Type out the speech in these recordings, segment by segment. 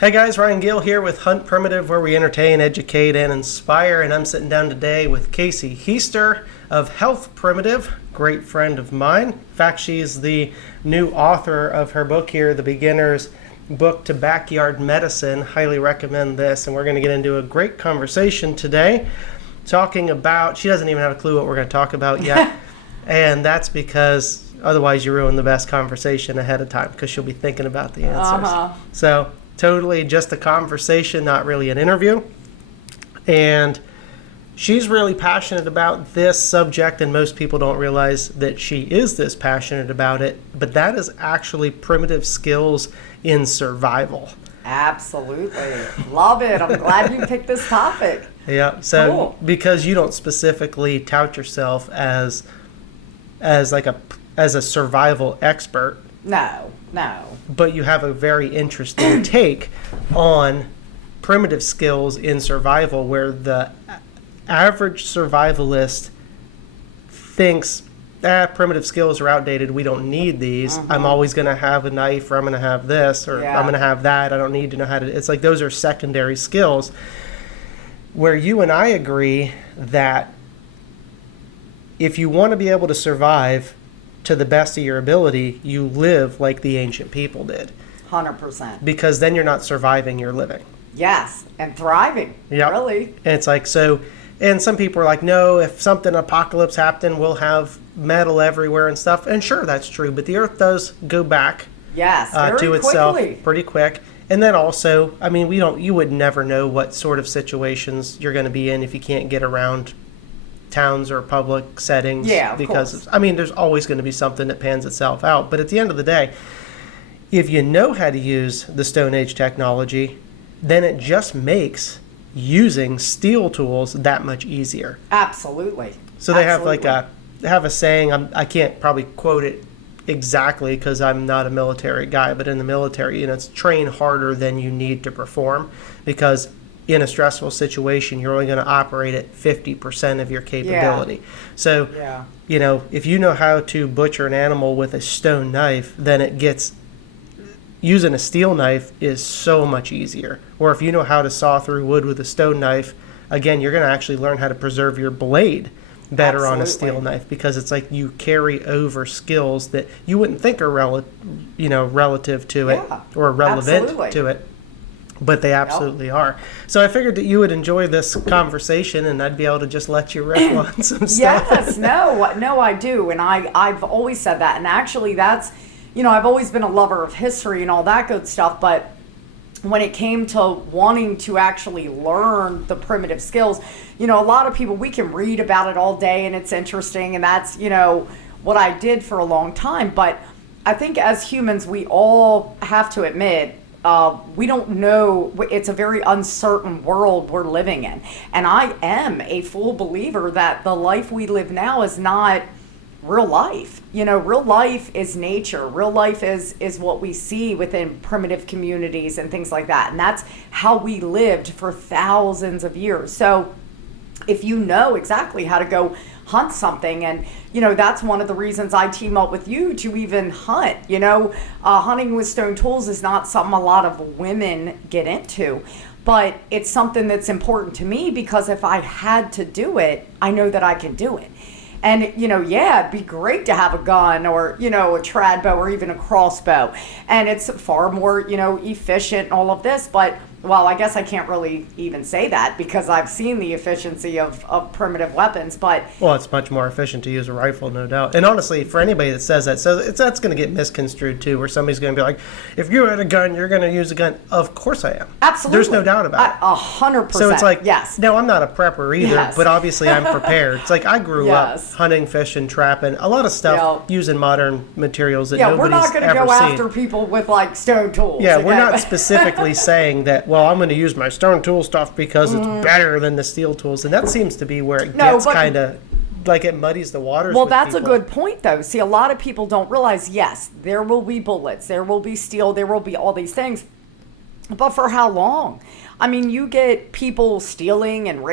Hey guys, Ryan Gill here with Hunt Primitive, where we entertain, educate, and inspire. And I'm sitting down today with Kayce of HealthPrimitive, great friend of mine. In fact, she's the new author of her book here, The Beginner's Book to Backyard Medicine. Highly recommend this. And we're going to get into a great conversation today, talking about, she doesn't even have a clue what we're going to talk about yet. And that's because otherwise you ruin the best conversation ahead of time, because she'll be thinking about the answers. So totally just a conversation, not really an interview. And she's really passionate about this subject, and most people don't realize that she is this passionate about it, but that is actually primitive skills in survival. Absolutely. Love it. I'm glad you picked this topic. Yeah. So cool. Because you don't specifically tout yourself as a survival expert. No. But you have a very interesting take on primitive skills in survival, where the average survivalist thinks, primitive skills are outdated, we don't need these. I'm always going to have a knife, or I'm going to have this, or I'm going to have that. I don't need to know how to. It's like those are secondary skills, where you and I agree that if you want to be able to survive to the best of your ability, you live like the ancient people did. 100%. Because then you're not surviving, you're living. Yes, and thriving. Yep. Really. And it's like, so, and some people are like, no, if something apocalypse happened, we'll have metal everywhere and stuff. And sure, that's true, but the earth does go back to itself pretty quick. And then also, I mean, you would never know what sort of situations you're going to be in if you can't get around towns or public settings. Yeah, of because course. I mean, there's always going to be something that pans itself out. But at the end of the day, if you know how to use the Stone Age technology, then it just makes using steel tools that much easier. Absolutely. So they have a saying, I can't probably quote it exactly because I'm not a military guy, but in the military, it's train harder than you need to perform, because in a stressful situation, you're only going to operate at 50% of your capability. Yeah. So, if you know how to butcher an animal with a stone knife, then using a steel knife is so much easier. Or if you know how to saw through wood with a stone knife, again, you're going to actually learn how to preserve your blade better on a steel knife, because it's like you carry over skills that you wouldn't think are relative to it or relevant to it. But they absolutely are. So I figured that you would enjoy this conversation, and I'd be able to just let you riff on some stuff. Yes, no, I do. And I've always said that. And actually that's, I've always been a lover of history and all that good stuff. But when it came to wanting to actually learn the primitive skills, a lot of people, we can read about it all day and it's interesting. And that's, what I did for a long time. But I think as humans, we all have to admit, we don't know. It's a very uncertain world we're living in. And I am a full believer that the life we live now is not real life. Real life is nature. Real life is what we see within primitive communities and things like that. And that's how we lived for thousands of years. So if you know exactly how to go hunt something, and that's one of the reasons I team up with you to even hunt. Hunting with stone tools is not something a lot of women get into, but it's something that's important to me, because if I had to do it, I know that I can do it. And it'd be great to have a gun or a trad bow or even a crossbow, and it's far more efficient and all of this. But well, I guess I can't really even say that, because I've seen the efficiency of primitive weapons. But it's much more efficient to use a rifle, no doubt. And honestly, for anybody that says that, so that's going to get misconstrued too, where somebody's going to be like, if you had a gun, you're going to use a gun. Of course I am. Absolutely. There's no doubt about it. 100%. So it's like, yes. No, I'm not a prepper either, Yes. but obviously I'm prepared. It's like I grew up hunting, fishing, trapping, a lot of stuff using modern materials that nobody's ever seen. Yeah, we're not going to go after people with like stone tools. Yeah, we're not specifically saying that, well, I'm going to use my stone tool stuff because it's better than the steel tools. And that seems to be where it gets kind of like it muddies the waters. Well, that's a good point, though. See, a lot of people don't realize, yes, there will be bullets, there will be steel, there will be all these things. But for how long? I mean, you get people stealing and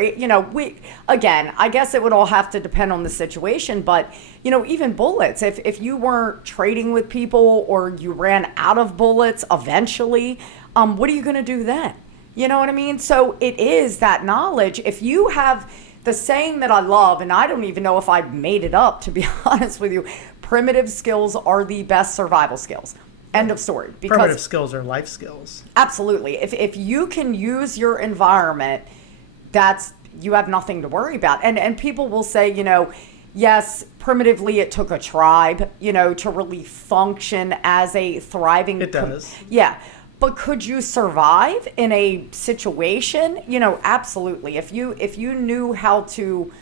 again, I guess it would all have to depend on the situation, but even bullets, if you weren't trading with people or you ran out of bullets eventually, what are you going to do then? You know what I mean? So it is that knowledge. If you have the saying that I love, and I don't even know if I made it up, to be honest with you, primitive skills are the best survival skills. End of story. Because primitive skills are life skills. Absolutely. If you can use your environment, you have nothing to worry about. And people will say, yes, primitively it took a tribe, to really function as a thriving. It does. Yeah. But could you survive in a situation? Absolutely. If you knew how to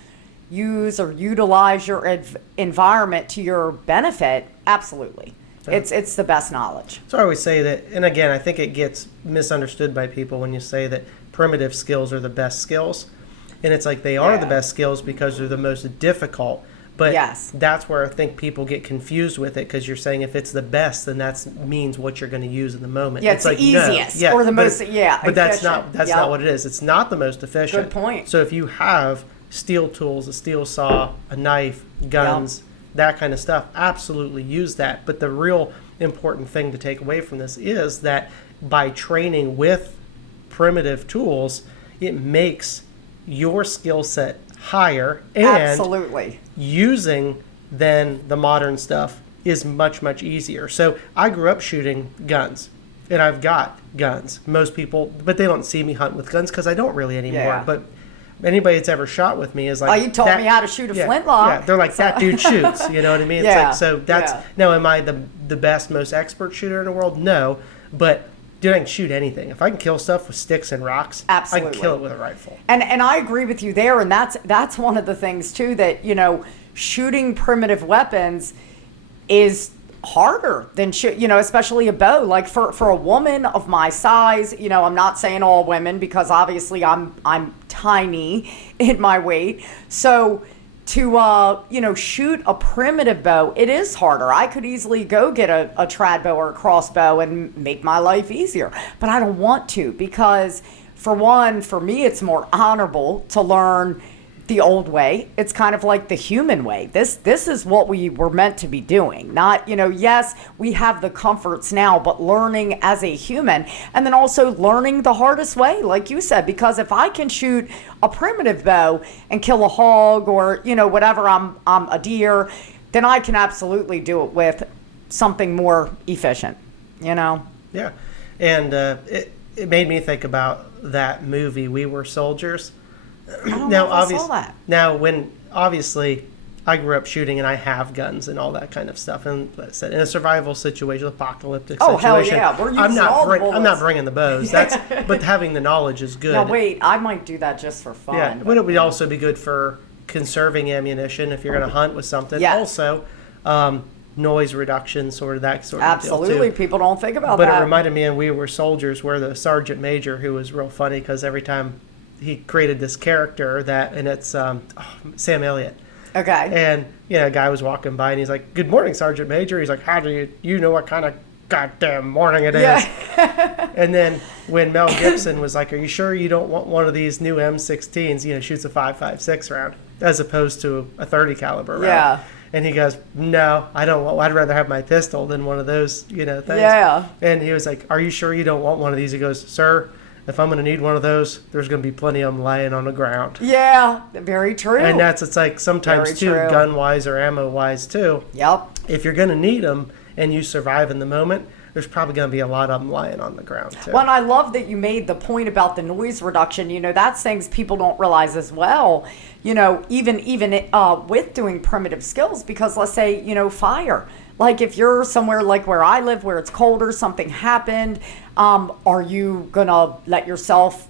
use or utilize your environment to your benefit, absolutely. Yeah. It's the best knowledge. So I always say that, and again, I think it gets misunderstood by people when you say that primitive skills are the best skills. And it's like they are the best skills because they're the most difficult. But that's where I think people get confused with it, because you're saying if it's the best, then that means what you're going to use in the moment. Yeah, it's like, the easiest or the most, But efficient. That's not what it is. It's not the most efficient. Good point. So if you have steel tools, a steel saw, a knife, guns, that kind of stuff, absolutely use that. But the real important thing to take away from this is that by training with primitive tools, it makes your skill set higher, and absolutely using then the modern stuff is much, much easier. So I grew up shooting guns, and I've got guns. Most people, but they don't see me hunt with guns because I don't really anymore. Yeah. But anybody that's ever shot with me is like, you taught me how to shoot a flintlock. Yeah, they're like, that dude shoots. You know what I mean? It's like, so that's, now am I the best, most expert shooter in the world? No, but dude, I can shoot anything. If I can kill stuff with sticks and rocks, absolutely, I can kill it with a rifle. And I agree with you there. And that's one of the things too, that shooting primitive weapons is harder than especially a bow. Like for a woman of my size, I'm not saying all women, because obviously I'm tiny in my weight. So to shoot a primitive bow, it is harder. I could easily go get a trad bow or a crossbow and make my life easier, but I don't want to, because for me it's more honorable to learn the old way. It's kind of like the human way. This is what we were meant to be doing. Not, yes, we have the comforts now, but learning as a human, and then also learning the hardest way, like you said, because if I can shoot a primitive bow and kill a hog or, whatever, I'm a deer, then I can absolutely do it with something more efficient, Yeah. And it made me think about that movie, We Were Soldiers. I don't know if I saw that. Now, when obviously I grew up shooting and I have guns and all that kind of stuff, and like I said, in a survival situation, apocalyptic situation, hell yeah, we're using all the bullets. I'm not bringing the bows. But having the knowledge is good. Now wait, I might do that just for fun. Yeah, but it would also be good for conserving ammunition if you're going to hunt with something. Yes. Also, noise reduction, sort of that sort of absolutely deal too. People don't think about but that. But it reminded me of We Were Soldiers, where the sergeant major, who was real funny because every time he created this character and it's Sam Elliott. Okay. And a guy was walking by and he's like, "Good morning, Sergeant Major." He's like, "How do you know what kind of goddamn morning it is?" Yeah. And then when Mel Gibson was like, "Are you sure you don't want one of these new M16s?" Shoots a 5.56 round as opposed to a 30 caliber round. Yeah. And he goes, "No, I don't want. I'd rather have my pistol than one of those, things." Yeah. And he was like, "Are you sure you don't want one of these?" He goes, "Sir, if I'm going to need one of those, there's going to be plenty of them lying on the ground." Yeah, very true. And it's like sometimes very too, true. gun-wise or ammo-wise too. Yep. If you're going to need them and you survive in the moment, there's probably going to be a lot of them lying on the ground too. Well, and I love that you made the point about the noise reduction. That's things people don't realize as well. Even with doing primitive skills, because let's say, fire. Like if you're somewhere like where I live, where it's colder, something happened, are you gonna let yourself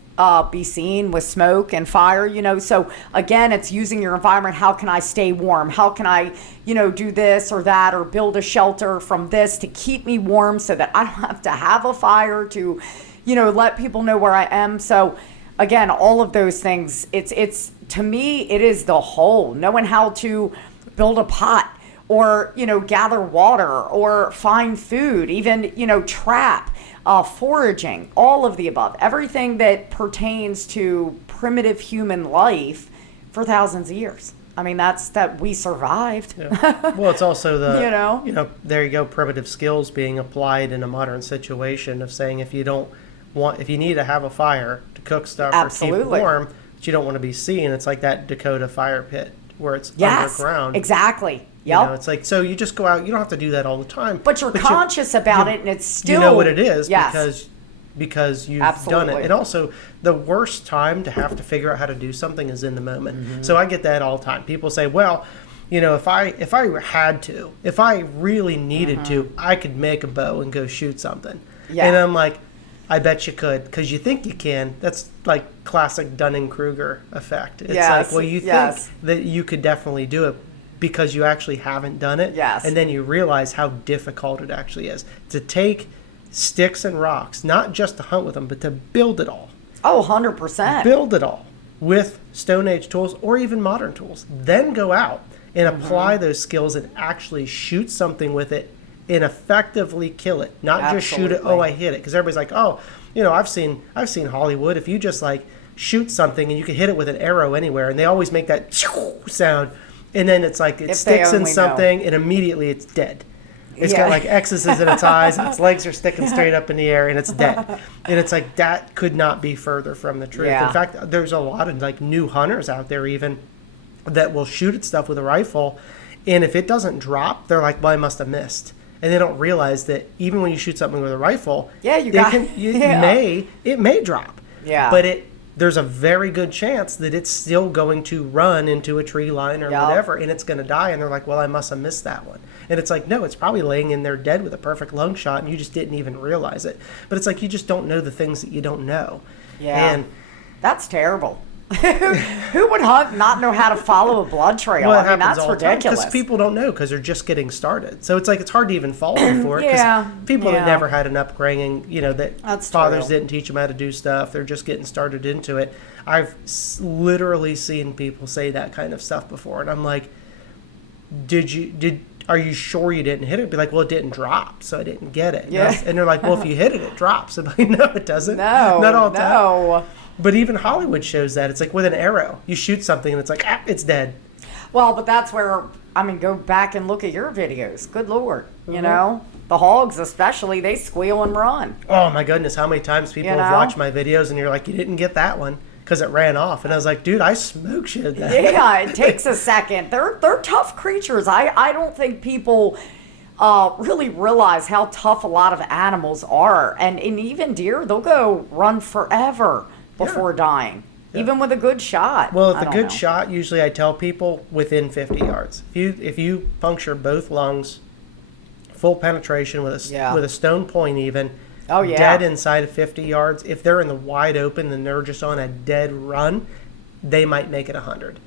be seen with smoke and fire? So again, it's using your environment. How can I stay warm? How can I, do this or that, or build a shelter from this to keep me warm so that I don't have to have a fire to, let people know where I am. So again, all of those things, it's to me, it is the whole, knowing how to build a pot or, gather water or find food, even, trap, foraging, all of the above. Everything that pertains to primitive human life for thousands of years. I mean, that we survived. Yeah. Well, it's also You there you go, primitive skills being applied in a modern situation of saying if you need to have a fire to cook stuff Absolutely. or keep warm, but you don't want to be seen, it's like that Dakota fire pit where it's Yes, underground. exactly. Yep. It's like, so you just go out, you don't have to do that all the time. But you're conscious about it, and it's still... You know what it is Yes. because you've Absolutely. done it. And also, the worst time to have to figure out how to do something is in the moment. Mm-hmm. So I get that all the time. People say, well, if I had to, if I really needed to, I could make a bow and go shoot something. Yeah. And I'm like, I bet you could, because you think you can. That's like classic Dunning-Kruger effect. It's like, well, you think that you could definitely do it because you actually haven't done it. Yes. And then you realize how difficult it actually is to take sticks and rocks, not just to hunt with them, but to build it all. Oh, 100%. Build it all with Stone Age tools or even modern tools. Then go out and apply those skills and actually shoot something with it and effectively kill it. Not just shoot it, oh, I hit it. Because everybody's like, oh, I've seen Hollywood. If you just like shoot something and you can hit it with an arrow anywhere, and they always make that sound, and then it's like it sticks in something and immediately it's dead. It's got like X's in its eyes, and its legs are sticking straight up in the air, and it's dead. And it's like, that could not be further from the truth. Yeah. In fact, there's a lot of like new hunters out there even that will shoot at stuff with a rifle, and if it doesn't drop, they're like, well, I must have missed. And they don't realize that even when you shoot something with a rifle, it may drop. Yeah. But there's a very good chance that it's still going to run into a tree line or whatever, and it's going to die. And they're like, well, I must have missed that one. And it's like, no, it's probably laying in there dead with a perfect lung shot, and you just didn't even realize it. But it's like, you just don't know the things that you don't know. Yeah. And that's terrible. Who would hunt not know how to follow a blood trail? Well, I mean, that's ridiculous. Because people don't know, because they're just getting started. So it's like, it's hard to even follow them for it. Yeah. People that never had an upbringing, that's fathers true. didn't teach them how to do stuff. They're just getting started into it. I've literally seen people say that kind of stuff before. And I'm like, are you sure you didn't hit it? Be like, well, it didn't drop, so I didn't get it. Yeah. And they're like, well, if you hit it, it drops. I'm like, no, it doesn't. No, not all the no. time. But even Hollywood shows that. It's like with an arrow. You shoot something and it's like, it's dead. Well, but that's where, go back and look at your videos. Good Lord. The hogs especially, they squeal and run. Oh my goodness, how many times people have watched my videos and you're like, you didn't get that one because it ran off. And I was like, dude, I smoke shit that. Yeah, it takes a second. They're tough creatures. I don't think people really realize how tough a lot of animals are. And even deer, they'll go run forever before dying, even with a good shot. Well, with a good shot, usually I tell people within 50 yards. If you puncture both lungs, full penetration with a stone point even, dead inside of 50 yards, if they're in the wide open and they're just on a dead run, they might make it 100.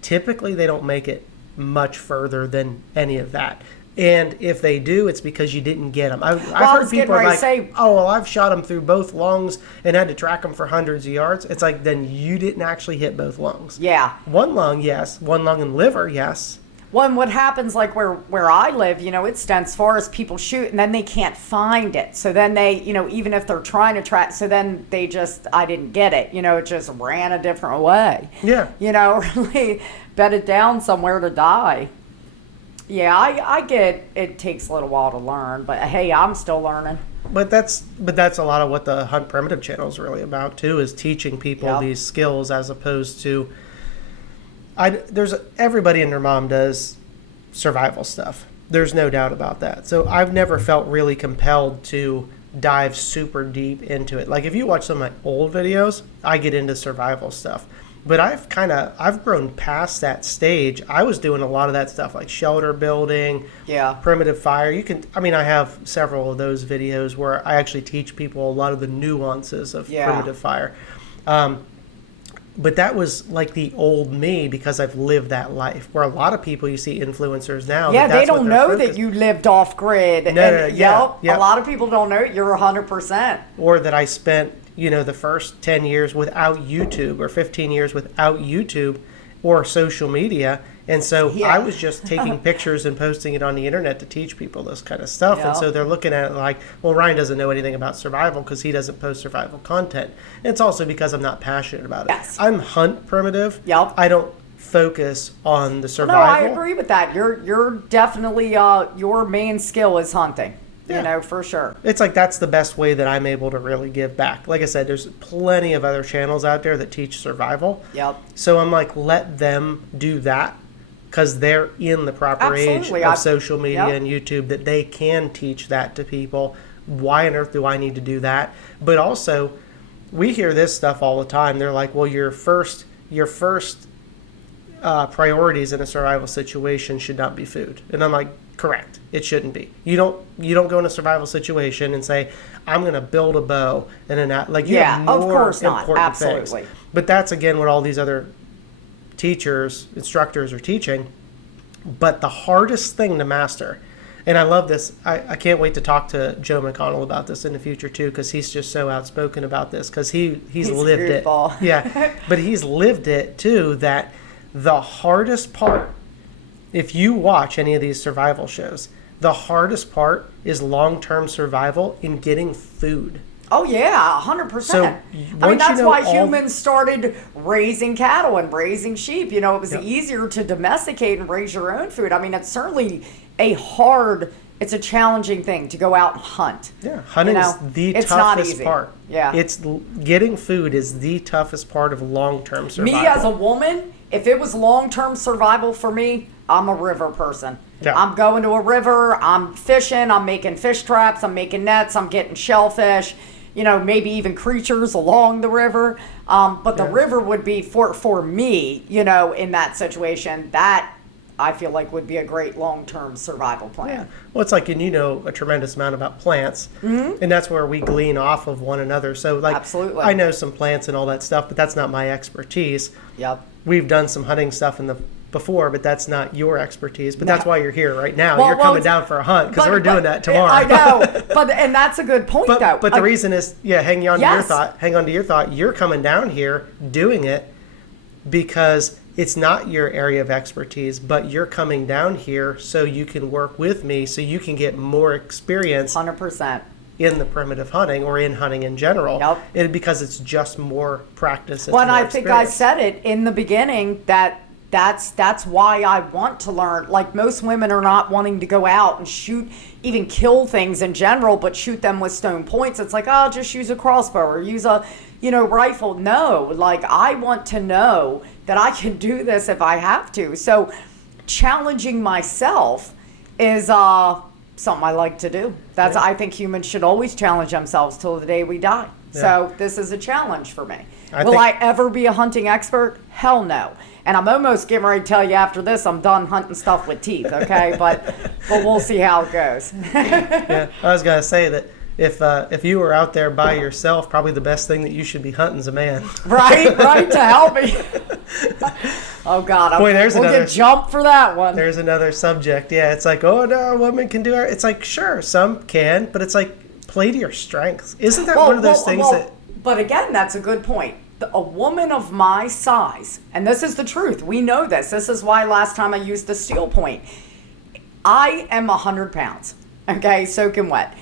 Typically, they don't make it much further than any of that. And if they do, it's because you didn't get them. I've heard people like, oh, well, I've shot them through both lungs and had to track them for hundreds of yards. It's like, then you didn't actually hit both lungs. Yeah. One lung, yes. One lung and liver, yes. Well, and what happens, like where I live, it's dense forest, people shoot, and then they can't find it. So then they, even if they're trying to track, so then they just, I didn't get it. It just ran a different way. Yeah. Really bedded down somewhere to die. Yeah, I get it takes a little while to learn, but hey, I'm still learning. But that's a lot of what the Hunt Primitive channel is really about too, is teaching people these skills as opposed to everybody and their mom does survival stuff. There's no doubt about that. So I've never felt really compelled to dive super deep into it. Like if you watch some of my old videos, I get into survival stuff. But I've grown past that stage. I was doing a lot of that stuff like shelter building, primitive fire. I have several of those videos where I actually teach people a lot of the nuances of primitive fire. But that was like the old me because I've lived that life. Where a lot of people you see influencers now. Yeah, they don't know that you lived off grid. No, a lot of people don't know you're 100%. Or that I spent the first 10 years without YouTube or 15 years without YouTube or social media. And so Yeah. I was just taking pictures and posting it on the internet to teach people this kind of stuff. Yeah. And so they're looking at it like, well, Ryan doesn't know anything about survival because he doesn't post survival content. And it's also because I'm not passionate about it. Yes. I'm hunt primitive. Yep. I don't focus on the survival. No, I agree with that. You're definitely your main skill is hunting. Yeah. You know, for sure. It's like that's the best way that I'm able to really give back. Like I said, there's plenty of other channels out there that teach survival. Yep. So I'm like, let them do that because they're in the proper Absolutely. age of social media Yep. and YouTube that they can teach that to people. Why on earth do I need to do that? But also, we hear this stuff all the time. They're like, well, your first priorities in a survival situation should not be food. And I'm like, correct. It shouldn't be. You don't go in a survival situation and say, I'm going to build a bow and then like you have more of course not. important Absolutely. things. But that's again what all these other teachers, instructors are teaching. But the hardest thing to master, and I love this, I can't wait to talk to Joe McConnell about this in the future too, because he's just so outspoken about this because he's lived it. Yeah, but he's lived it too, that the hardest part, if you watch any of these survival shows, the hardest part is long-term survival in getting food. Oh yeah, 100%. So I mean, once that's you know why all- humans started raising cattle and raising sheep. You know, it was Yep. easier to domesticate and raise your own food. I mean, it's certainly it's a challenging thing to go out and hunt. Yeah, hunting is the it's not toughest easy. part. Yeah. Getting food is the toughest part of long-term survival. Me as a woman, if it was long-term survival for me, I'm a river person. Yeah. I'm going to a river, I'm fishing, I'm making fish traps, I'm making nets, I'm getting shellfish, you know, maybe even creatures along the river. But the river would be, for me, you know, in that situation, that I feel like would be a great long-term survival plan. Well, it's like, and you know a tremendous amount about plants, and that's where we glean off of one another. So, like, Absolutely. I know some plants and all that stuff, but that's not my expertise. Yep. We've done some hunting stuff before, but that's not your expertise. But No. that's why you're here right now. Well, You're coming down for a hunt because we're doing that tomorrow. I know, and that's a good point, though. But the reason is, hang on Yes. to your thought. You're coming down here doing it because it's not your area of expertise, but you're coming down here so you can work with me, so you can get more experience 100%. in the primitive hunting or in hunting in general. Yep. Because it's just more practice. Well, and more I think I experience. said it in the beginning that's why I want to learn. Like, most women are not wanting to go out and shoot, even kill things in general, but shoot them with stone points. It's like, oh, just use a crossbow or use a, rifle. No, like, I want to know that I can do this if I have to. So challenging myself is something I like to do. I think humans should always challenge themselves till the day we die. Yeah. So this is a challenge for me. I Will think- I ever be a hunting expert? Hell no. And I'm almost getting ready to tell you after this I'm done hunting stuff with teeth, okay? but we'll see how it goes. Yeah, I was gonna say that if you were out there by yourself, probably the best thing that you should be hunting is a man. right, to help me. Oh God, Boy, we'll get jumped for that one. There's another subject. Yeah, it's like, oh no, women can do it. It's like, sure, some can, but it's like, play to your strengths. Isn't that one of those things that? But again, that's a good point. A woman of my size, and this is the truth, we know this. This is why last time I used the steel point. I am 100 pounds, okay, soaking wet.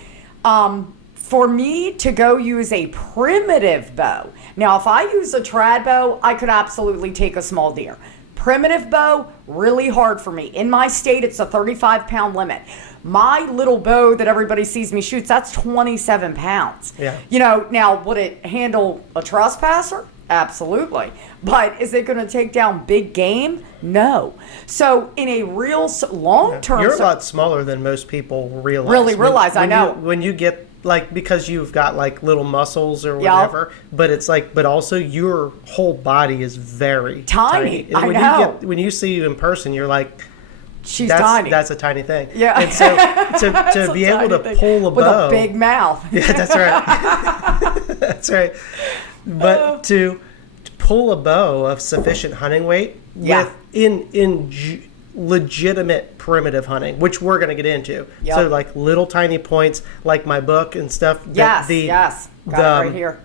For me to go use a primitive bow, now if I use a trad bow, I could absolutely take a small deer. Primitive bow, really hard for me. In my state, it's a 35-pound limit. My little bow that everybody sees me shoots, that's 27 pounds. Yeah. Now, would it handle a trespasser? Absolutely. But is it going to take down big game? No. So in a real long-term... You're a lot smaller than most people realize. Really realize, I know. When you get, like, because you've got, like, little muscles or whatever, but it's like, but also your whole body is very Tiny. I when know. when you see you in person, you're like, She's tiny. That's a tiny thing. Yeah. And so to be able to pull a bow. With a big mouth. Yeah, that's right. That's right. But to pull a bow of sufficient hunting weight with legitimate primitive hunting, which we're going to get into. Yep. So like little tiny points, like my book and stuff. Yes. Got it right here.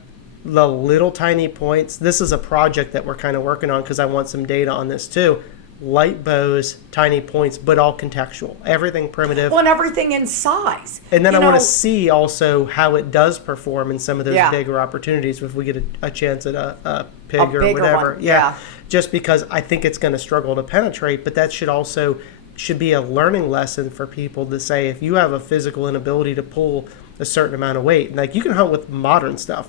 The little tiny points. This is a project that we're kind of working on because I want some data on this too. light bows, tiny points, but all contextual. Everything primitive. Well, and everything in size. And then I want to see also how it does perform in some of those Yeah. bigger opportunities if we get a chance at a pig or bigger whatever. one, yeah. Just because I think it's going to struggle to penetrate, but that should be a learning lesson for people to say, if you have a physical inability to pull a certain amount of weight, like you can hunt with modern stuff.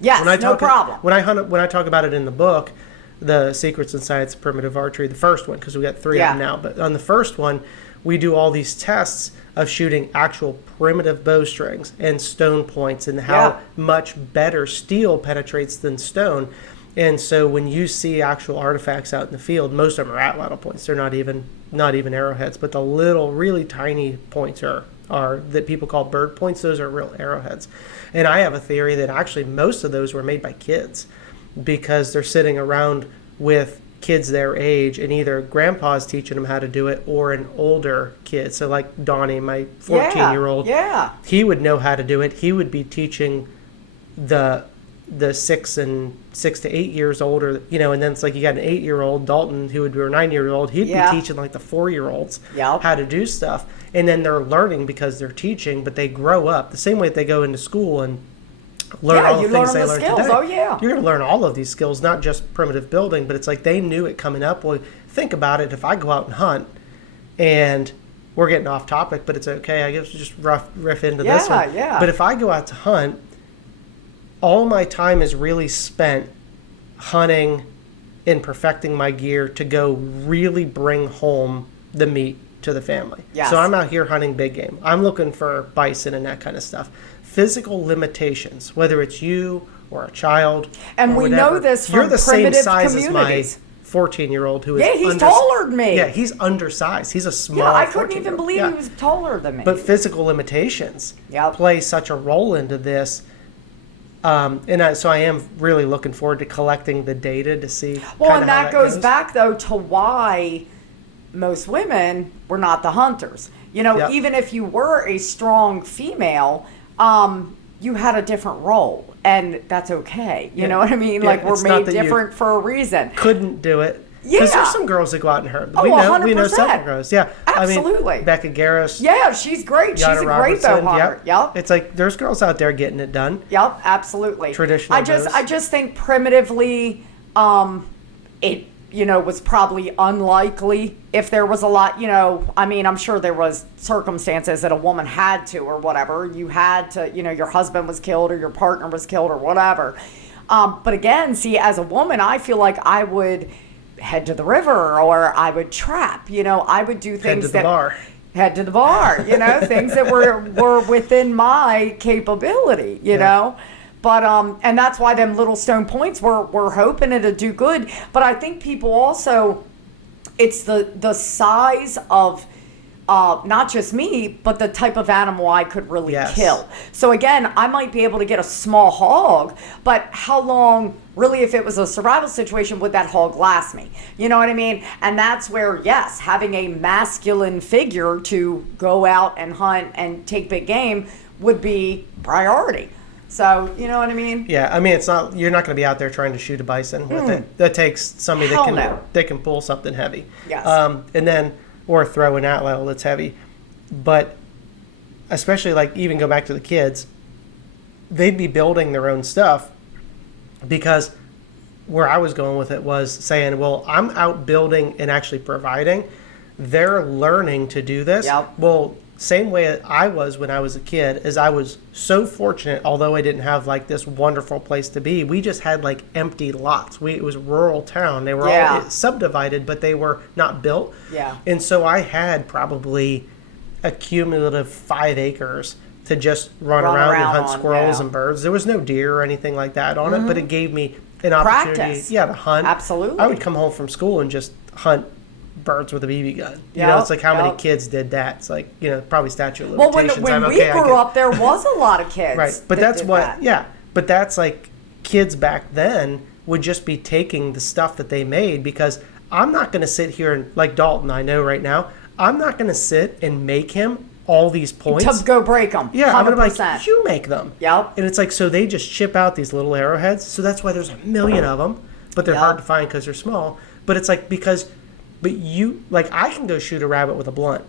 Yes, no problem. When I talk about it in the book, the Secrets and Science of Primitive Archery, the first one, because we got 3 of them now, but on the first one, we do all these tests of shooting actual primitive bowstrings and stone points and how much better steel penetrates than stone. And so when you see actual artifacts out in the field, most of them are atlatl points. They're not even arrowheads, but the little, really tiny points are that people call bird points. Those are real arrowheads. And I have a theory that actually most of those were made by kids because they're sitting around with kids their age, and either grandpa's teaching them how to do it or an older kid. So like Donnie, my 14-year-old, he would know how to do it. He would be teaching the 6 to 8 years older, and then it's like you got an 8-year-old, Dalton, who would be a 9-year-old. He'd be teaching like the 4-year-olds how to do stuff. And then they're learning because they're teaching, but they grow up the same way that they go into school and learn all the things they learn today. Oh, yeah. You're going to learn all of these skills, not just primitive building, but it's like they knew it coming up. Well, think about it. If I go out and hunt, and we're getting off topic, but it's okay. I guess just riff into this one. But if I go out to hunt, all my time is really spent hunting and perfecting my gear to go really bring home the meat to the family. Yes. So I'm out here hunting big game. I'm looking for bison and that kind of stuff. Physical limitations, whether it's you or a child, and or we whatever, know this from you're the same primitive size communities. as my 14-year-old who is he's taller than me. Yeah, he's undersized. He's a small. Yeah, I couldn't even 14-year-old. believe he was taller than me. But physical limitations play such a role into this. So I am really looking forward to collecting the data to see. Well, and that goes back though to why most women were not the hunters. Even if you were a strong female, you had a different role, and that's okay. You know what I mean? Like we're made different for a reason. Couldn't do it. Because there's some girls that go out and hunt. Oh, we know several girls. Yeah, absolutely. I mean, Becca Garris. Yeah, she's great. She's a great bow hunter. Yep. It's like there's girls out there getting it done. Yep, absolutely. Traditional. I just think primitively, it was probably unlikely if there was a lot. I mean, I'm sure there was circumstances that a woman had to or whatever. You had to. Your husband was killed or your partner was killed or whatever. But again, see, as a woman, I feel like I would head to the river or I would trap, I would do things head to the bar, things that were within my capability, know, but, and that's why them little stone points we're hoping it'll do good. But I think people also, it's the size of, not just me, but the type of animal I could really kill. So again, I might be able to get a small hog, but how long, really, if it was a survival situation, would that hog last me? You know what I mean? And that's where, yes, having a masculine figure to go out and hunt and take big game would be priority. So, you know what I mean? Yeah, I mean, you're not going to be out there trying to shoot a bison with it. That takes somebody that can pull something heavy. Yes. Or throw an atlatl that's heavy. But especially like even go back to the kids, they'd be building their own stuff because where I was going with it was saying, well, I'm out building and actually providing. They're learning to do this. Yep. Well, same way I was when I was a kid, is I was so fortunate, although I didn't have like this wonderful place to be, we just had like empty lots. It was a rural town. They were all subdivided, but they were not built. Yeah. And so I had probably a cumulative 5 acres to just run around and hunt squirrels and birds. There was no deer or anything like that on it, but it gave me an opportunity to hunt. Absolutely. I would come home from school and just hunt birds with a BB gun. It's like how many kids did that? It's like, probably statute of limitations. Well, when we grew up, there was a lot of kids. Right. But but that's like kids back then would just be taking the stuff that they made, because I'm not going to sit here and, like Dalton, I know right now, I'm not going to sit and make him all these points. To go break them. Yeah, 100%. I'm going to be like, you make them. Yep. And it's like, so they just chip out these little arrowheads. So that's why there's a million of them, but they're hard to find because they're small. But it's like, because But I can go shoot a rabbit with a blunt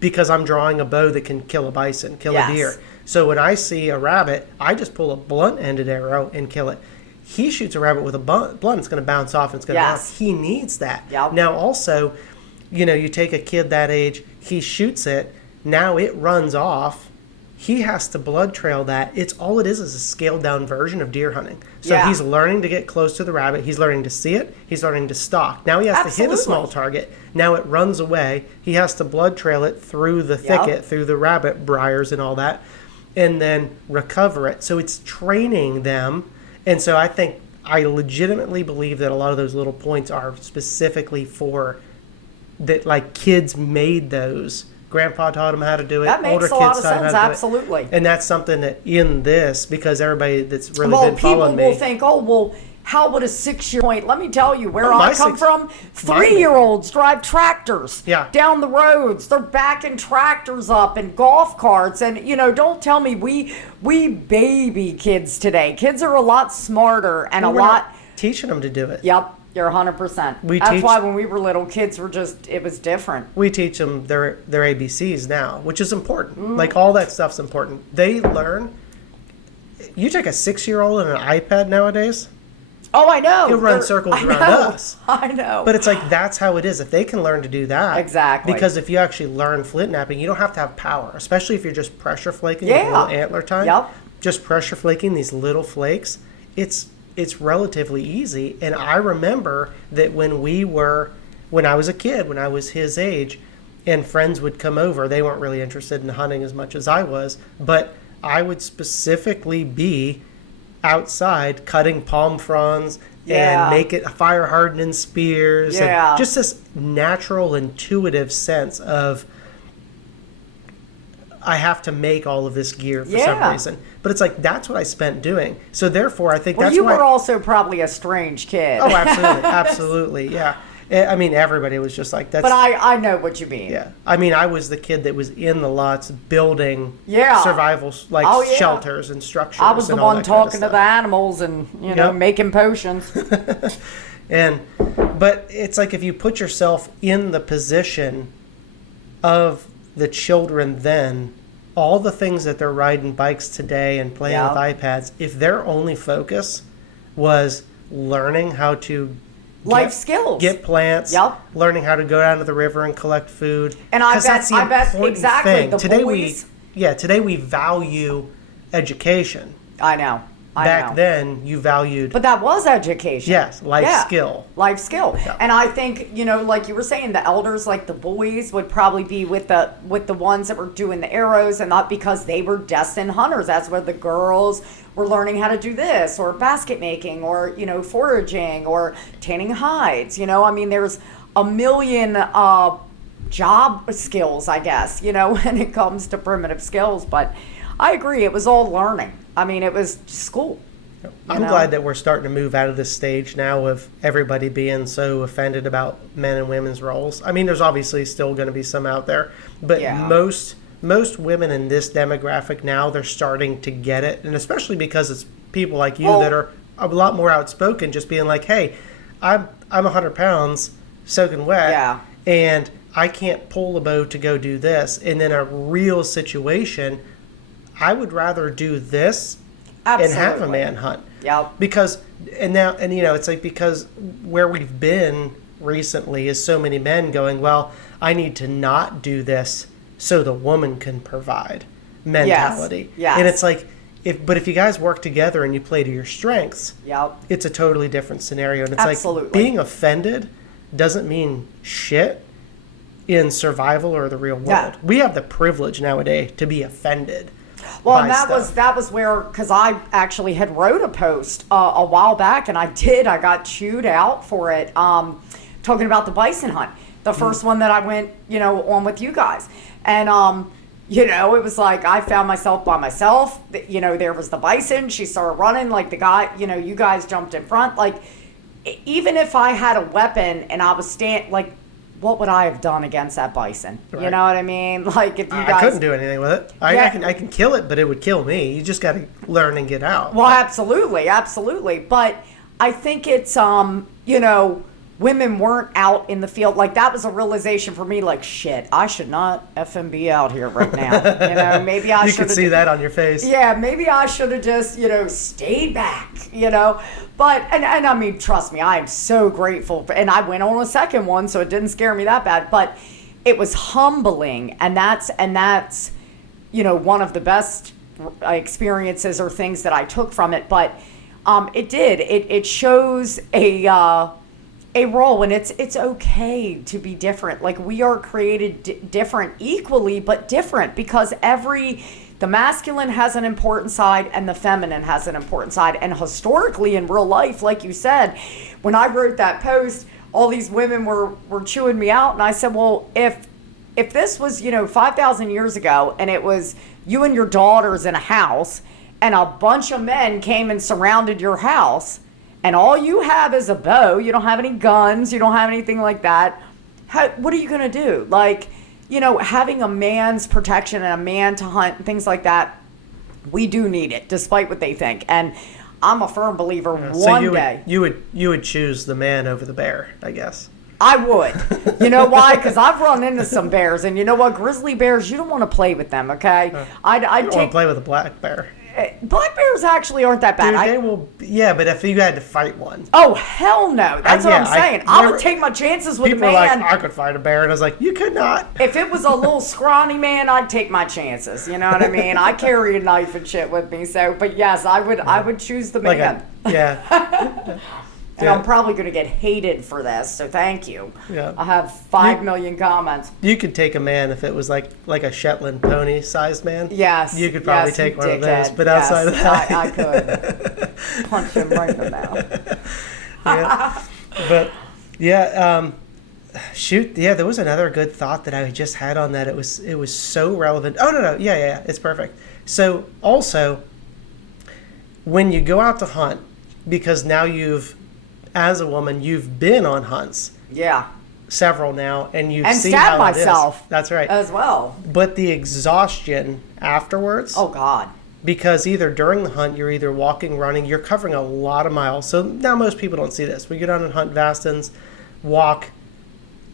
because I'm drawing a bow that can kill a bison, kill a deer. So when I see a rabbit, I just pull a blunt-ended arrow and kill it. He shoots a rabbit with a blunt, it's going to bounce off and it's going to knock. He needs that. Yep. Now also, you take a kid that age, he shoots it, now it runs off. He has to blood trail that. It is a scaled down version of deer hunting. So he's learning to get close to the rabbit. He's learning to see it. He's learning to stalk. Now he has to hit a small target. Now it runs away. He has to blood trail it through the thicket, through the rabbit briars and all that, and then recover it. So it's training them. And so I legitimately believe that a lot of those little points are specifically for that, like kids made those. Grandpa taught them how to do it. That makes a lot of sense, absolutely. And that's something that in this, because everybody that's really been following me. People will think, how would a 6-year point? Let me tell you, where I come from, 3-year-olds drive tractors down the roads. They're backing tractors up and golf carts. And, don't tell me we baby kids today. Kids are a lot smarter and a lot. Teaching them to do it. Yep. You're 100%. That's why when we were little, kids were it was different. We teach them their ABCs now, which is important. Like all that stuff's important. They learn. You take a 6-year-old and an iPad nowadays. Oh, I know. He'll run circles around us. I know. But it's like that's how it is. If they can learn to do that. Exactly. Because if you actually learn flint napping, you don't have to have power, especially if you're just pressure flaking with a little antler time. Yep. Just pressure flaking these little flakes. It's relatively easy. And I remember that when I was a kid, when I was his age, and friends would come over, they weren't really interested in hunting as much as I was, but I would specifically be outside cutting palm fronds and make it fire hardening spears. And just this natural, intuitive sense of I have to make all of this gear for some reason. But it's like, that's what I spent doing. So therefore, I think that's why... you were also probably a strange kid. Oh, absolutely. Absolutely, yeah. I mean, everybody was just like, that's... But I know what you mean. Yeah. I mean, I was the kid that was in the lots building survival, shelters and structures. I was the one talking to the animals and, making potions. But it's like if you put yourself in the position of the children then, all the things that they're riding bikes today and playing with iPads, if their only focus was learning how to life skills, get plants, learning how to go down to the river and collect food, and I bet exactly thing. The boys. Today we value education. I know. Back then, you valued... But that was education. Yes, skill. Life skill. Yeah. And I think, like you were saying, the elders, like the boys, would probably be with the ones that were doing the arrows, and not because they were destined hunters. That's where the girls were learning how to do this, or basket making, or, foraging, or tanning hides. I mean, there's a million job skills, I guess, when it comes to primitive skills. But I agree, it was all learning. I mean, it was school. I'm glad that we're starting to move out of this stage now of everybody being so offended about men and women's roles. I mean, there's obviously still going to be some out there, but most women in this demographic now, they're starting to get it, and especially because it's people like you that are a lot more outspoken, just being like, hey, I'm 100 pounds soaking wet, and I can't pull a bow to go do this. And in a real situation, I would rather do this and have a man hunt. Yep. Because it's like, because where we've been recently is so many men going, well, I need to not do this so the woman can provide mentality. Yes. And it's like, if you guys work together and you play to your strengths, it's a totally different scenario. And it's like being offended doesn't mean shit in survival or the real world. Yeah. We have the privilege nowadays to be offended. Well, and that was where, because I actually had wrote a post a while back, and I got chewed out for it, talking about the bison hunt, the first one that I went, on with you guys. And, it was like, I found myself by myself, there was the bison, she started running, like the guy, you guys jumped in front, like, even if I had a weapon and I was what would I have done against that bison? Right. You know what I mean? Like, if you guys... I couldn't do anything with it. I can kill it, but it would kill me. You just got to learn and get out. Well, absolutely. But I think it's, women weren't out in the field. Like, that was a realization for me, like, shit, I should not effing be out here right now. You know, maybe I should. You could see that on your face. Yeah, maybe I should have just, stayed back, But, and I mean, trust me, I am so grateful. And I went on a second one, so it didn't scare me that bad. But it was humbling. And that's one of the best experiences or things that I took from it. But it shows a role, and it's okay to be different. Like, we are created different equally, but different, because the masculine has an important side and the feminine has an important side. And historically, in real life, like you said, when I wrote that post, all these women were chewing me out, and I said, well, if this was 5,000 years ago, and it was you and your daughters in a house, and a bunch of men came and surrounded your house, and all you have is a bow, you don't have any guns, you don't have anything like that, what are you going to do? Like, having a man's protection and a man to hunt and things like that, we do need it, despite what they think. And I'm a firm believer. One day you would choose the man over the bear, I guess. I would. You know why? Because I've run into some bears, and you know what? Grizzly bears, you don't want to play with them. Okay, I don't want to play with a black bear. Black bears actually aren't that bad. Dude, they will. Yeah, but if you had to fight one. Oh, hell no. That's what I'm saying. I would take my chances with a man. People are like, I could fight a bear. And I was like, you could not. If it was a little scrawny man, I'd take my chances. You know what I mean? I carry a knife and shit with me. So, but yes, I would choose the man. Yeah. And I'm probably going to get hated for this, so thank you. Yeah. I have 5 million comments. You could take a man if it was like a Shetland pony sized man. Yes. You could probably take one of those. But outside of that, I could punch him right in the mouth. Yeah. But yeah, shoot. Yeah, there was another good thought that I just had on that. It was so relevant. Oh no, yeah, it's perfect. So also, when you go out to hunt, because now as a woman, you've been on hunts. Yeah. Several now, and you've and seen stabbed how myself. It is. That's right. As well. But the exhaustion afterwards. Oh, God. Because either during the hunt, you're either walking, running, you're covering a lot of miles. So now most people don't see this. We go down and hunt Vastons, walk.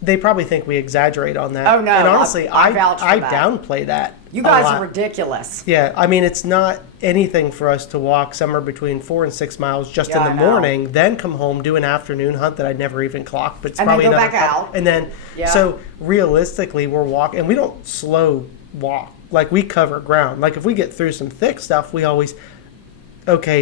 They probably think we exaggerate on that. Oh, no. And honestly, I that. downplay that. You guys are ridiculous. Yeah. I mean, it's not anything for us to walk somewhere between 4 and 6 miles just in the morning, then come home, do an afternoon hunt that I'd never even clocked, but it's and probably then go back out. And then, so realistically, we're walking, and we don't slow walk. Like, we cover ground. Like, if we get through some thick stuff, we always,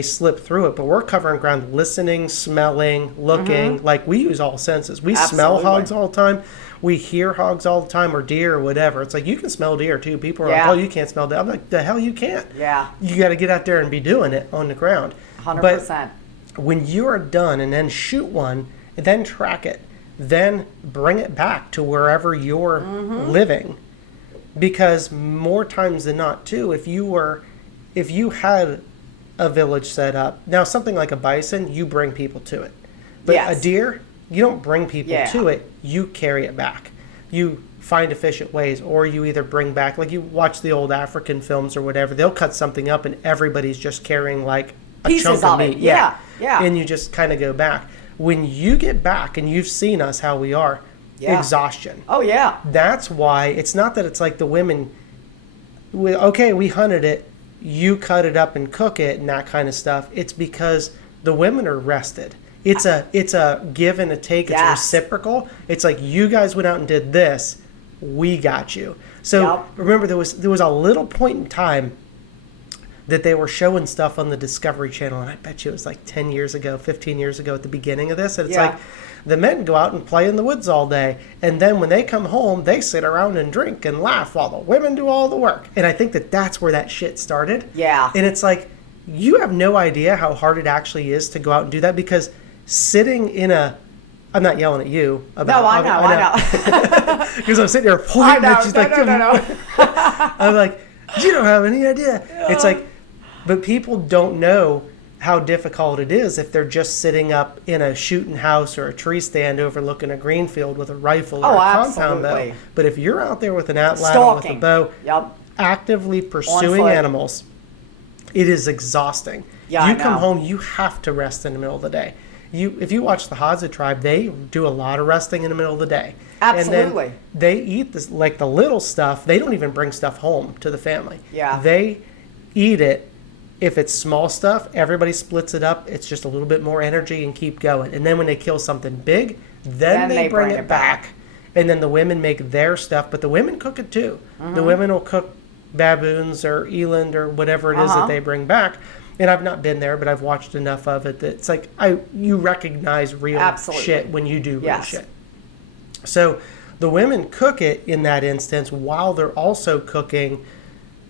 slip through it. But we're covering ground, listening, smelling, looking. Mm-hmm. Like, we use all senses. We smell hogs all the time. We hear hogs all the time, or deer, or whatever. It's like, you can smell deer, too. People are like, oh, you can't smell deer. I'm like, the hell you can't. Yeah. You got to get out there and be doing it on the ground. 100%. But when you are done and then shoot one, and then track it, then bring it back to wherever you're living. Because more times than not, too, if you had a village set up, now something like a bison, you bring people to it. But a deer, you don't bring people to it, you carry it back. You find efficient ways, or you either bring back, like you watch the old African films or whatever, they'll cut something up and everybody's just carrying like a pieces chunk of meat. Yeah. And you just kind of go back. When you get back, and you've seen us how we are, exhaustion. Oh, yeah. That's why it's not that it's like the women, we hunted it, you cut it up and cook it and that kind of stuff. It's because the women are rested. It's a give and a take. It's reciprocal. It's like, you guys went out and did this, we got you. So remember, there was a little point in time that they were showing stuff on the Discovery Channel, and I bet you it was like 10 years ago, 15 years ago at the beginning of this, and it's like, the men go out and play in the woods all day, and then when they come home, they sit around and drink and laugh while the women do all the work. And I think that's where that shit started. Yeah. And it's like, you have no idea how hard it actually is to go out and do that, because sitting in I'm not yelling at you about. No, I know. Because I'm sitting here pointing at you. No. I'm like, you don't have any idea. It's like, but people don't know how difficult it is if they're just sitting up in a shooting house or a tree stand overlooking a green field with a rifle or a compound bow. But if you're out there with an atlatl with a bow, actively pursuing animals, it is exhausting. Yeah, you come home, you have to rest in the middle of the day. if you watch the Hadza tribe, they do a lot of resting in the middle of the day. Absolutely. And then they eat this, like the little stuff. They don't even bring stuff home to the family. Yeah. They eat it. If it's small stuff, everybody splits it up. It's just a little bit more energy and keep going. And then when they kill something big, then they bring it back. And then the women make their stuff, but the women cook it too. The women will cook baboons or eland or whatever it is that they bring back. And I've not been there, but I've watched enough of it that it's like you recognize real shit when you do real shit. So the women cook it in that instance while they're also cooking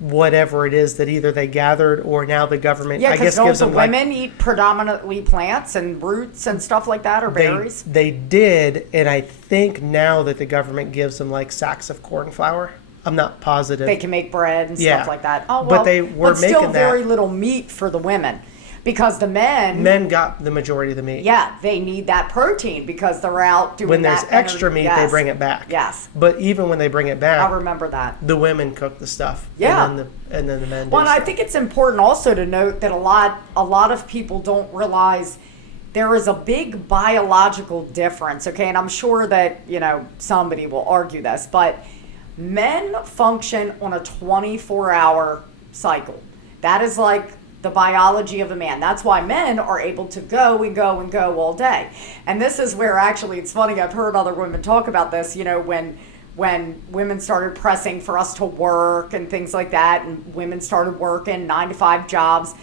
whatever it is that either they gathered or now the government, I guess, gives them. The women eat predominantly plants and roots and stuff like that, or berries? They did, and I think now that the government gives them like sacks of corn flour. I'm not positive. They can make bread and stuff like that. Oh, well, but they were making still very little meat for the women. Because the men got the majority of the meat. Yeah, they need that protein because they're out doing that. When there's extra meat, they bring it back. Yes. But even when they bring it back, I remember that. The women cook the stuff. Yeah. And then the men do. Well, and I think it's important also to note that a lot of people don't realize there is a big biological difference, okay? And I'm sure that, somebody will argue this, but men function on a 24-hour cycle. That is like the biology of a man. That's why men are able to go and go and go all day. And this is where actually it's funny, I've heard other women talk about this, when women started pressing for us to work and things like that, and women started working 9-to-5 jobs.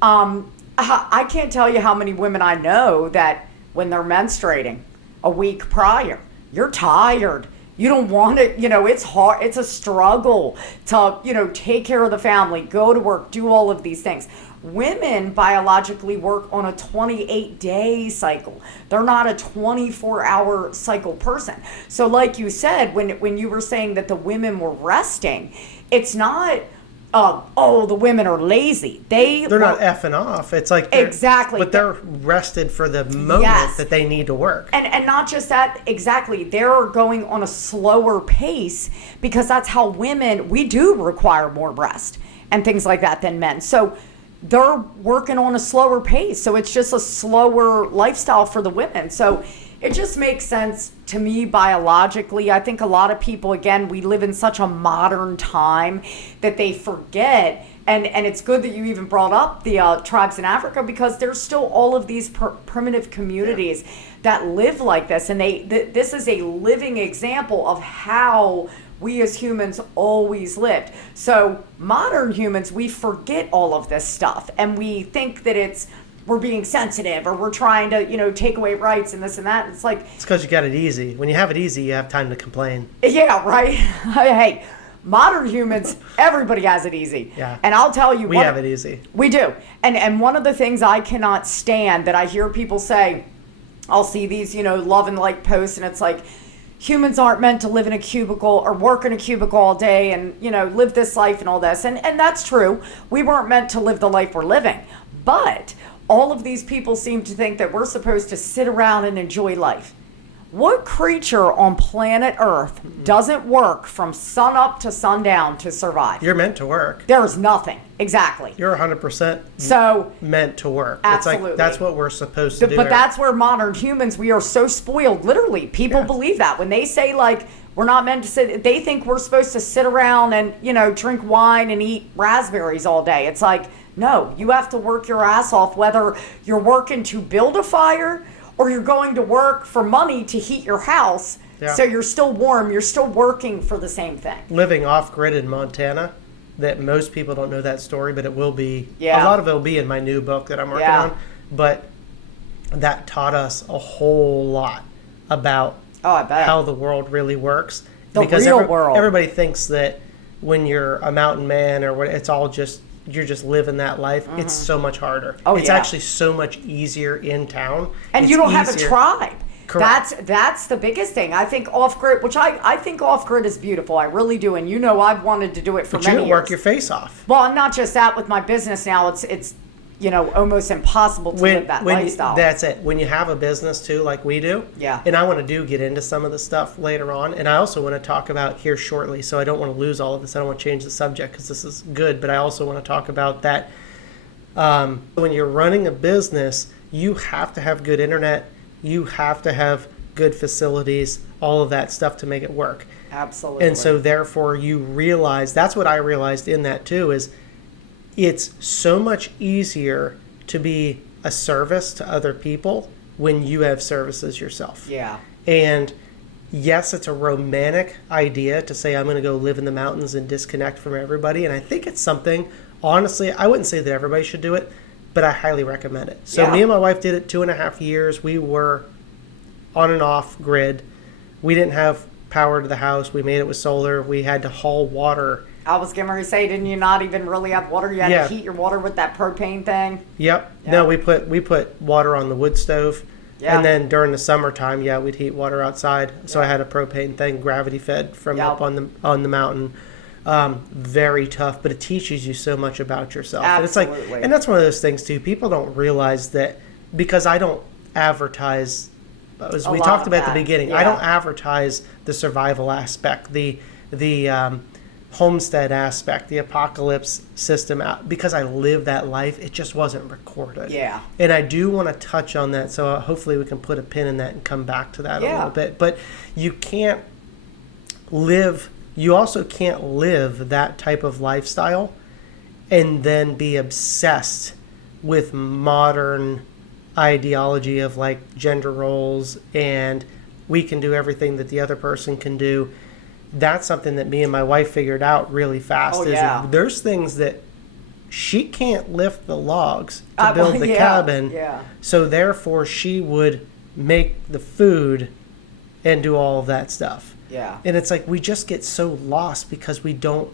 I can't tell you how many women I know that when they're menstruating a week prior, you're tired. You don't want it, it's hard. It's a struggle to, take care of the family, go to work, do all of these things. Women biologically work on a 28-day cycle. They're not a 24-hour cycle person. So like you said, when you were saying that the women were resting, it's not, the women are lazy. They're not effing off. It's like exactly, but they're rested for the moment that they need to work. And not just that, exactly. They're going on a slower pace because that's how we do require more rest and things like that than men. So they're working on a slower pace. So it's just a slower lifestyle for the women. So it just makes sense to me biologically. I think a lot of people, again, we live in such a modern time that they forget. And it's good that you even brought up the tribes in Africa, because there's still all of these primitive communities that live like this. And this is a living example of how we as humans always lived. So modern humans, we forget all of this stuff. And we think that we're being sensitive, or we're trying to, take away rights and this and that. It's like... It's because you got it easy. When you have it easy, you have time to complain. Yeah, right? Hey, modern humans, everybody has it easy. Yeah. And I'll tell you... We have it easy. We do. And one of the things I cannot stand that I hear people say, I'll see these, love and like posts, and it's like, humans aren't meant to live in a cubicle or work in a cubicle all day and, live this life and all this. And that's true. We weren't meant to live the life we're living. But all of these people seem to think that we're supposed to sit around and enjoy life. What creature on planet Earth doesn't work from sun up to sundown to survive? You're meant to work. There's nothing. Exactly. You're 100% meant to work. Absolutely. It's like that's what we're supposed to do. But that's where modern humans, we are so spoiled. Literally, people believe that. When they say, like, we're not meant to sit, they think we're supposed to sit around and, drink wine and eat raspberries all day. It's like, no, you have to work your ass off, whether you're working to build a fire or you're going to work for money to heat your house. Yeah. So you're still warm. You're still working for the same thing. Living off-grid in Montana, that most people don't know that story, but it will be. Yeah. A lot of it will be in my new book that I'm working on. But that taught us a whole lot about how the world really works. Because real world. Everybody thinks that when you're a mountain man or what, it's all just, you're just living that life. It's so much harder. It's actually so much easier in town. And you don't have a tribe. Correct. That's the biggest thing. I think off-grid, which I think off-grid is beautiful. I really do. And I've wanted to do it for many years. But you work your face off. Well, and not just that, with my business now, it's almost impossible to live that lifestyle. That's it. When you have a business too, like we do. Yeah. And I want to get into some of the stuff later on. And I also want to talk about here shortly, so I don't want to lose all of this. I don't want to change the subject because this is good. But I also want to talk about that when you're running a business, you have to have good internet. You have to have good facilities, all of that stuff to make it work. Absolutely. And so therefore you realize, that's what I realized in that too, is it's so much easier to be a service to other people when you have services yourself. Yeah. And yes, it's a romantic idea to say, I'm going to go live in the mountains and disconnect from everybody. And I think it's something, honestly, I wouldn't say that everybody should do it, but I highly recommend it. So me and my wife did it 2.5 years. We were on and off grid. We didn't have power to the house. We made it with solar. We had to haul water. I was getting ready to say, didn't you not even really have water? You had to heat your water with that propane thing. Yep. No, we put water on the wood stove. And then during the summertime, we'd heat water outside. So I had a propane thing, gravity fed from up on the mountain. Very tough, but it teaches you so much about yourself. Absolutely. And it's like, and that's one of those things too. People don't realize that, because I don't advertise, as we talked about at the beginning, I don't advertise the survival aspect, the homestead aspect, the apocalypse system, because I live that life. It just wasn't recorded. Yeah. And I do want to touch on that, so hopefully we can put a pin in that and come back to that a little bit. But you also can't live that type of lifestyle and then be obsessed with modern ideology of like gender roles and we can do everything that the other person can do. That's something that me and my wife figured out really fast. There's things that she can't lift the logs to build the cabin. Yeah. So therefore she would make the food and do all of that stuff. Yeah. And it's like we just get so lost because we don't,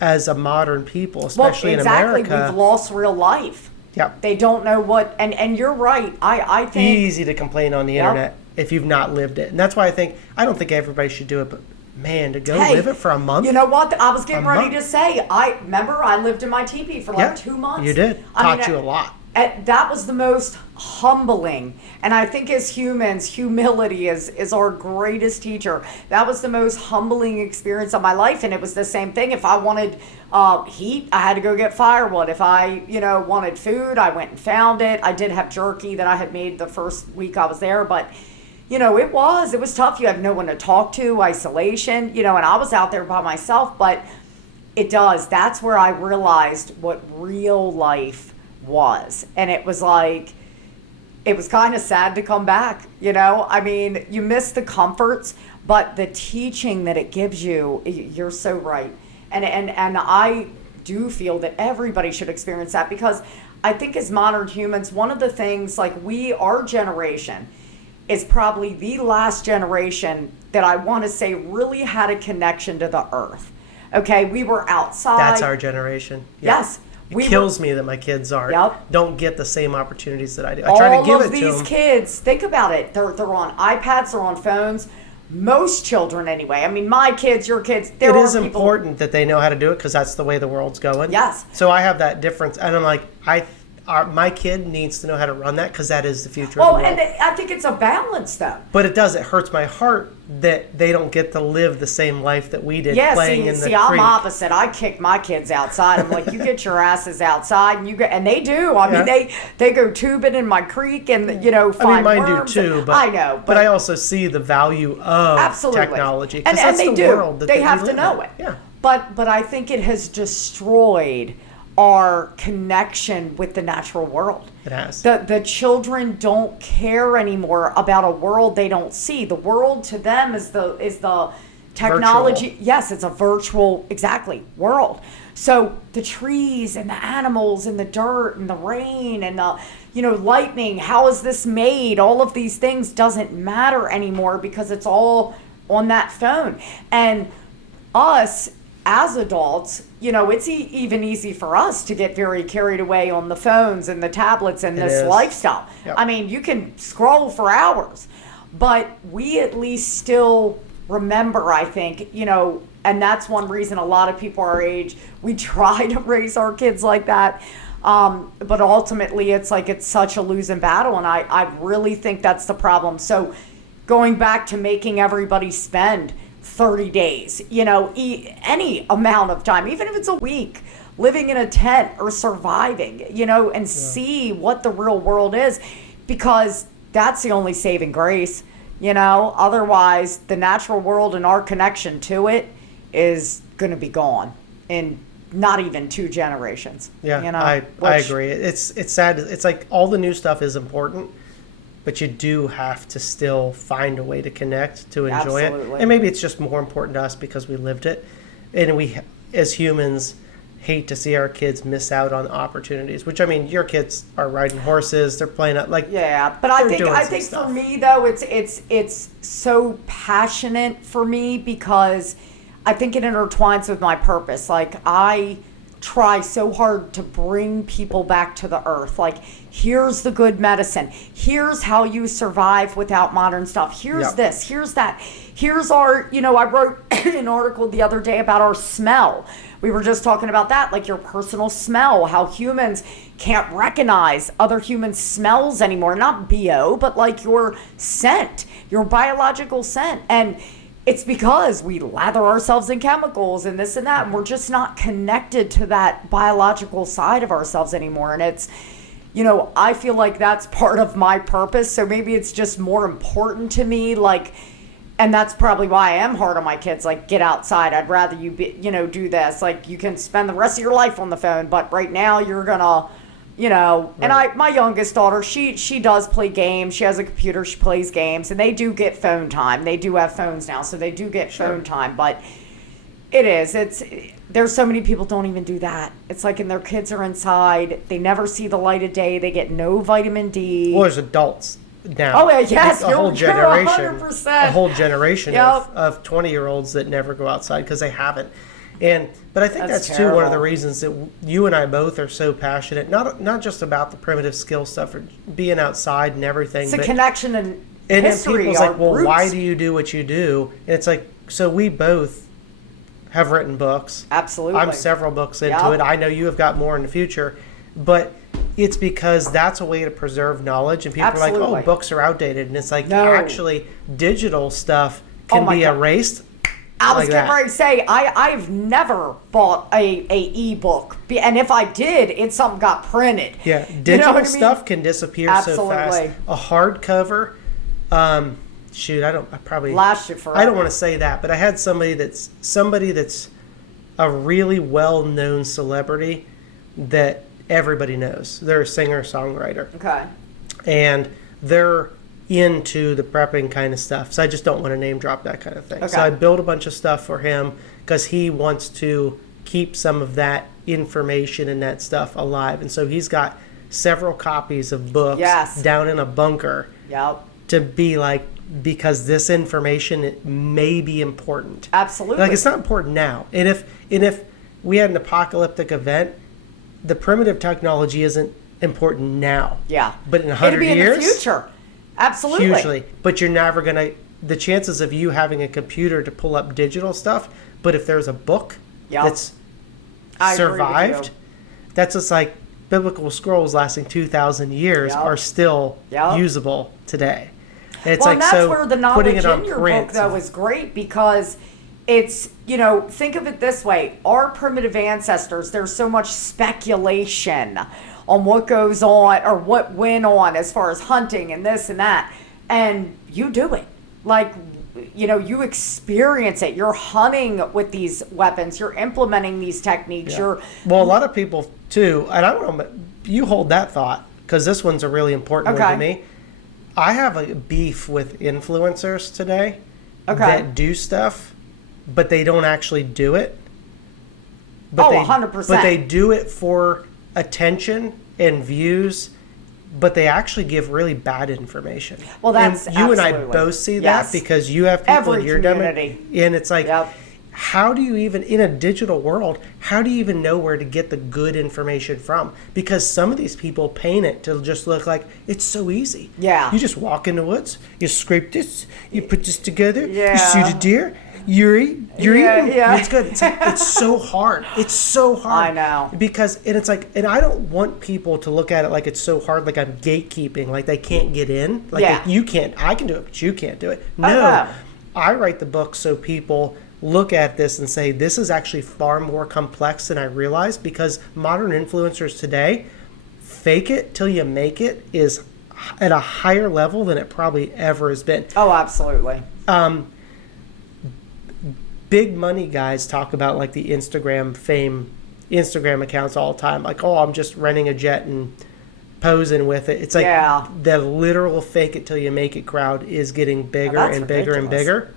as a modern people, especially in America. We've lost real life. Yeah. They don't know what, and you're right. I think easy to complain on the internet if you've not lived it. And that's why I don't think everybody should do it, but man, to go live it for a month. You know what? I was getting ready to say, I lived in my teepee for like 2 months. You did. Taught you a lot. That was the most humbling. And I think as humans, humility is our greatest teacher. That was the most humbling experience of my life. And it was the same thing. If I wanted heat, I had to go get firewood. If I, wanted food, I went and found it. I did have jerky that I had made the first week I was there. But, it was tough. You had no one to talk to, isolation, and I was out there by myself. But that's where I realized what real life was. And it was like, it was kind of sad to come back, I mean, you miss the comforts, but the teaching that it gives you, you're so right. And I do feel that everybody should experience that, because I think as modern humans, one of the things, like our generation is probably the last generation that I want to say really had a connection to the earth. Okay, we were outside. That's our generation. Yep. Yes. It kills me that my kids don't get the same opportunities that I do. I try to give it to them. All of these kids, think about it. They're on iPads, they're on phones. Most children, anyway. I mean, my kids, your kids. It is important that they know how to do it, because that's the way the world's going. Yes. So I have that difference, and I'm like, my kid needs to know how to run that, because that is the future of the world. And I think it's a balance, though. But it hurts my heart that they don't get to live the same life that we did playing in the creek. I'm opposite. I kick my kids outside. I'm like, you get your asses outside, and they do. I mean, they go tubing in my creek and find mine worms. do too. But, I know, but I also see the value of technology, because that's they the do. world that they have to know it. Yeah. But I think it has destroyed our connection with the natural world. It has. The children don't care anymore about a world they don't see. The world to them is the technology. Virtual. Yes, it's a virtual, world. So the trees and the animals and the dirt and the rain and the lightning, how is this made? All of these things doesn't matter anymore, because it's all on that phone. And us as adults, it's even easy for us to get very carried away on the phones and the tablets and this lifestyle. Yep. I mean, you can scroll for hours, but we at least still remember, I think, and that's one reason a lot of people our age, we try to raise our kids like that. But ultimately, it's such a losing battle, and I really think that's the problem. So going back to making everybody spend 30 days, any amount of time, even if it's a week, living in a tent or surviving, and see what the real world is, because that's the only saving grace, Otherwise, the natural world and our connection to it is going to be gone in not even 2 generations. Yeah, I agree. It's sad. It's like all the new stuff is important, but you do have to still find a way to connect, to enjoy it. And maybe it's just more important to us because we lived it. And we, as humans, hate to see our kids miss out on opportunities, which, I mean, your kids are riding horses, they're playing out, like, yeah, but I think for me, though, it's so passionate for me because I think it intertwines with my purpose. Like, I try so hard to bring people back to the earth. Like, here's the good medicine. Here's how you survive without modern stuff. Here's this. Here's that. Here's our, I wrote an article the other day about our smell. We were just talking about that, like your personal smell, how humans can't recognize other humans' smells anymore. Not BO, but like your scent, your biological scent. And it's because we lather ourselves in chemicals and this and that, and we're just not connected to that biological side of ourselves anymore. And it's, I feel like that's part of my purpose. So maybe it's just more important to me, like, and that's probably why I am hard on my kids. Like, get outside. I'd rather you do this. Like, you can spend the rest of your life on the phone, but right now you're gonna, and my youngest daughter, she does play games. She has a computer, she plays games, and they do get phone time. They do have phones now, so they do get phone time, but there's so many people don't even do that. It's like, and their kids are inside, they never see the light of day, they get no vitamin D. Well, there's adults now. Oh, yes, a whole generation, 100%. A whole generation of 20-year-olds that never go outside because they haven't. But I think that's too one of the reasons that you and I both are so passionate, not just about the primitive skill stuff or being outside and everything. It's a connection and history. And then people's like, well, roots. why do you do what you do? And it's like, so we both have written books. Absolutely. I'm several books into it. I know you have got more in the future. But it's because that's a way to preserve knowledge. And people are like, oh, books are outdated. And it's like, actually, digital stuff can be erased. I was getting ready to say, I've never bought a ebook, and if I did, it's something got printed. Yeah, digital stuff can disappear so fast. A hardcover, I probably last you forever. I don't want to say that, but I had somebody that's a really well-known celebrity that everybody knows. They're a singer-songwriter. Okay. And they're into the prepping kind of stuff. So I just don't want to name drop that kind of thing. Okay. So I built a bunch of stuff for him because he wants to keep some of that information and that stuff alive. And so he's got several copies of books down in a bunker to be like, because this information may be important. Absolutely. Like, it's not important now. And if we had an apocalyptic event, the primitive technology isn't important now. Yeah. But in 100 years, it'll be in the future. Absolutely. Hugely. But you're never going to, the chances of you having a computer to pull up digital stuff, but if there's a book that's survived, that's just like biblical scrolls lasting 2,000 years are still usable today. It's and that's where the knowledge in your book, though, is great because it's, think of it this way. Our primitive ancestors, there's so much speculation on what goes on or what went on as far as hunting and this and that. And you do it. Like, you experience it. You're hunting with these weapons. You're implementing these techniques. Well, a lot of people, too, and I want to, you hold that thought because this one's a really important one to me. I have a beef with influencers today that do stuff, but they don't actually do it. But 100%. But they do it for attention and views, but they actually give really bad information. Well, that's and you and I both see that because you have people in your community. And it's like, how do you even, in a digital world, how do you even know where to get the good information from? Because some of these people paint it to just look like it's so easy. Yeah. You just walk in the woods, you scrape this, you put this together, you shoot a deer, you're eating. It's good. It's so hard. It's so hard. I know. Because, and it's like, and I don't want people to look at it like it's so hard, like I'm gatekeeping, like they can't get in. Like you can't, I can do it, but you can't do it. No. I write the book so people look at this and say, this is actually far more complex than I realized, because modern influencers today, fake it till you make it is at a higher level than it probably ever has been. Oh, absolutely. Big money guys talk about like the Instagram accounts all the time. Like, oh, I'm just renting a jet and posing with it. It's like the literal fake it till you make it crowd is getting bigger and bigger and bigger.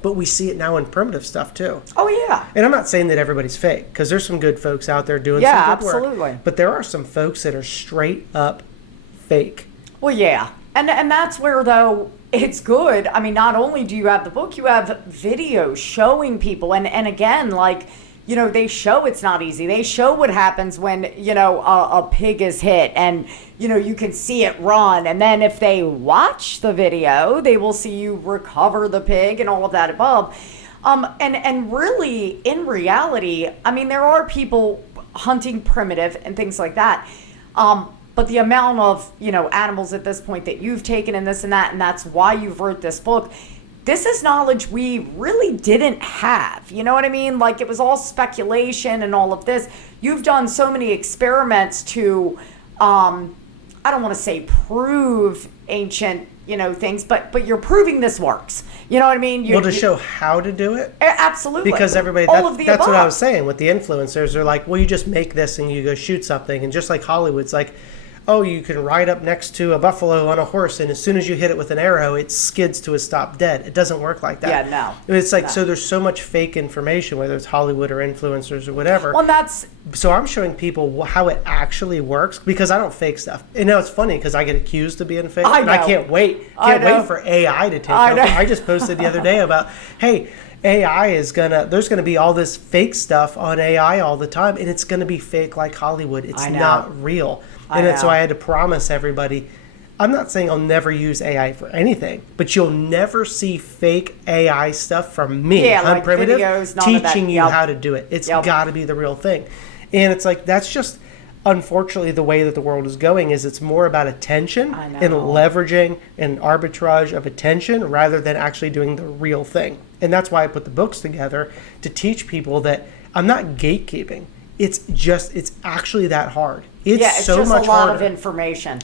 But we see it now in primitive stuff too. Oh, yeah. And I'm not saying that everybody's fake, because there's some good folks out there doing some good work. Absolutely. But there are some folks that are straight up fake. Well, yeah. And that's where, though, it's good. I mean, not only do you have the book, you have videos showing people. And again, like, you know, they show it's not easy. They show what happens when, you know, a pig is hit and, you know, you can see it run. And then if they watch the video, they will see you recover the pig and all of that above. And really, in reality, I mean, there are people hunting primitive and things like that. But the amount of, you know, animals at this point that you've taken and this and that, and that's why you've wrote this book. This is knowledge we really didn't have. You know what I mean? Like, it was all speculation and all of this. You've done so many experiments to, I don't want to say prove ancient, you know, things, but you're proving this works. You know what I mean? To show how to do it? Absolutely. Because everybody, that's what I was saying with the influencers. They're like, well, you just make this and you go shoot something. And just like Hollywood's like, oh, you can ride up next to a buffalo on a horse, and as soon as you hit it with an arrow, it skids to a stop dead. It doesn't work like that. Yeah, no. It's like, so there's so much fake information, whether it's Hollywood or influencers or whatever. Well, so I'm showing people how it actually works, because I don't fake stuff. And now it's funny, because I get accused of being fake, and I can't wait. Wait for AI to take over. I just posted the other day about, hey, AI there's gonna be all this fake stuff on AI all the time, and it's gonna be fake like Hollywood. It's not real. So I had to promise everybody, I'm not saying I'll never use AI for anything, but you'll never see fake AI stuff from me, HuntPrimitive, videos, teaching you how to do it. It's got to be the real thing. And it's like, that's just, unfortunately, the way that the world is going is it's more about attention and leveraging and arbitrage of attention rather than actually doing the real thing. And that's why I put the books together, to teach people that I'm not gatekeeping. It's actually that hard. It's so just much a lot harder. of information.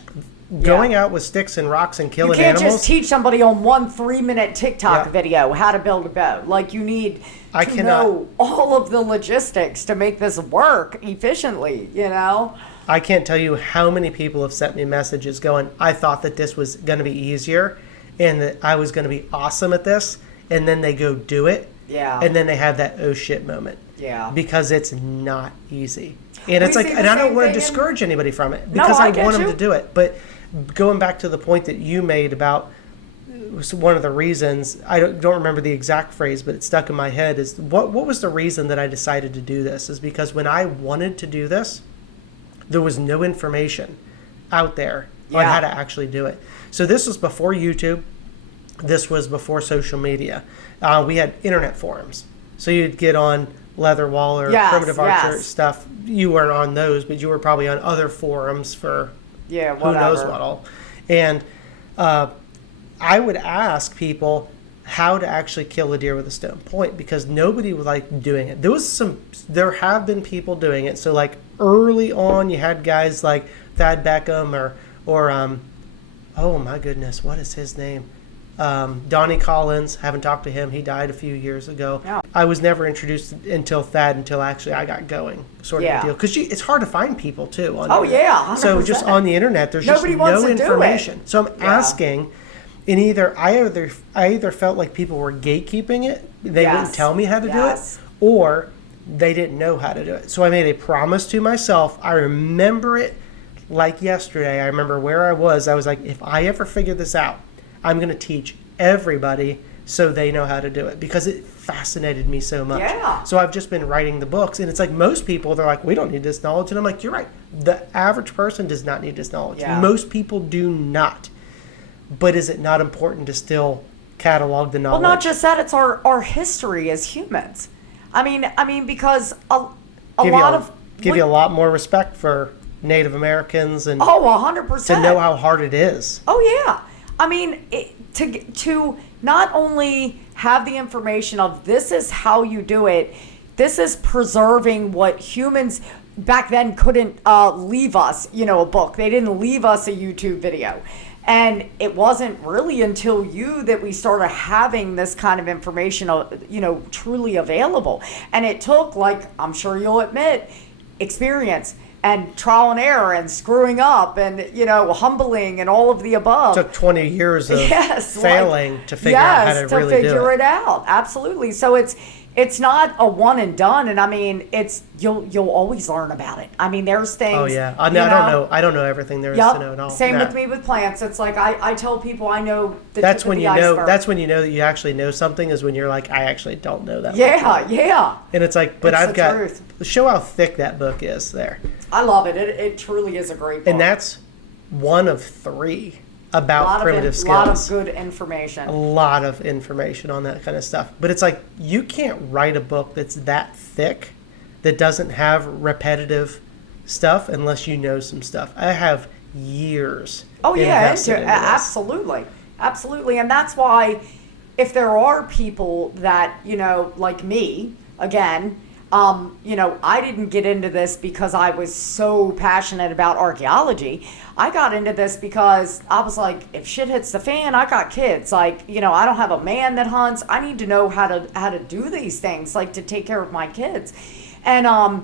Going out with sticks and rocks and killing animals. You can't just teach somebody on 1 3-minute TikTok video how to build a bow. Like, you need to know all of the logistics to make this work efficiently, you know? I can't tell you how many people have sent me messages going, I thought that this was going to be easier and that I was going to be awesome at this. And then they go do it. Yeah. And then they have that oh shit moment. Yeah. Because it's not easy. And it's like, and I don't want to discourage anybody from it, because I want them to do it. But going back to the point that you made about one of the reasons, I don't remember the exact phrase, but it stuck in my head, is what was the reason that I decided to do this? Is because when I wanted to do this, there was no information out there on how to actually do it. So this was before YouTube. This was before social media. We had internet forums. So you'd get on Leatherwall or Primitive Archer stuff. You weren't on those, but you were probably on other forums for who knows what all. And I would ask people how to actually kill a deer with a stone point, because nobody was like doing it. There have been people doing it. So like early on, you had guys like Thad Beckham or oh my goodness, what is his name? Donnie Collins. Haven't talked to him. He died a few years ago. Yeah. I was never introduced until actually I got going, sort of deal. Because it's hard to find people too. On the internet. 100%. So just on the internet, there's Nobody just no wants to information. Do it. So I'm asking, and I either felt like people were gatekeeping it, they wouldn't tell me how to do it, or they didn't know how to do it. So I made a promise to myself. I remember it like yesterday. I remember where I was. I was like, if I ever figure this out, I'm going to teach everybody so they know how to do it, because it fascinated me so much. Yeah. So I've just been writing the books, and it's like most people, they're like, we don't need this knowledge. And I'm like, you're right. The average person does not need this knowledge. Yeah. Most people do not. But is it not important to still catalog the knowledge? Well, not just that, it's our history as humans. I mean, because give you a lot more respect for Native Americans and 100%. to know how hard it is. Oh yeah. I mean, to not only have the information of this is how you do it, this is preserving what humans back then couldn't leave us, a book. They didn't leave us a YouTube video. And it wasn't really until that we started having this kind of information, truly available. And it took, like, I'm sure you'll admit, experience and trial and error and screwing up and, humbling and all of the above. It took 20 years of failing to figure out how to really do it. Yes, to figure it out. Absolutely. So it's not a one and done, and I mean, you'll always learn about it. I mean, there's things. Oh yeah, I don't know everything there is to know at all. Same with me with plants. It's like I tell people I know the that's tip when of the you know. iceberg. That's when you know that you actually know something, is when you're like, I actually don't know that. Yeah. And it's like, but It's I've the got truth. show how thick that book is there. I love it. It truly is a great book. And that's one of 3 about primitive skills. A lot of good information. A lot of information on that kind of stuff. But it's like, you can't write a book that's that thick that doesn't have repetitive stuff unless you know some stuff. I have years invested into this. Absolutely. And that's why if there are people that, like me, again, I didn't get into this because I was so passionate about archaeology. I got into this because I was like, if shit hits the fan, I got kids. Like, I don't have a man that hunts. I need to know how to do these things, like to take care of my kids. And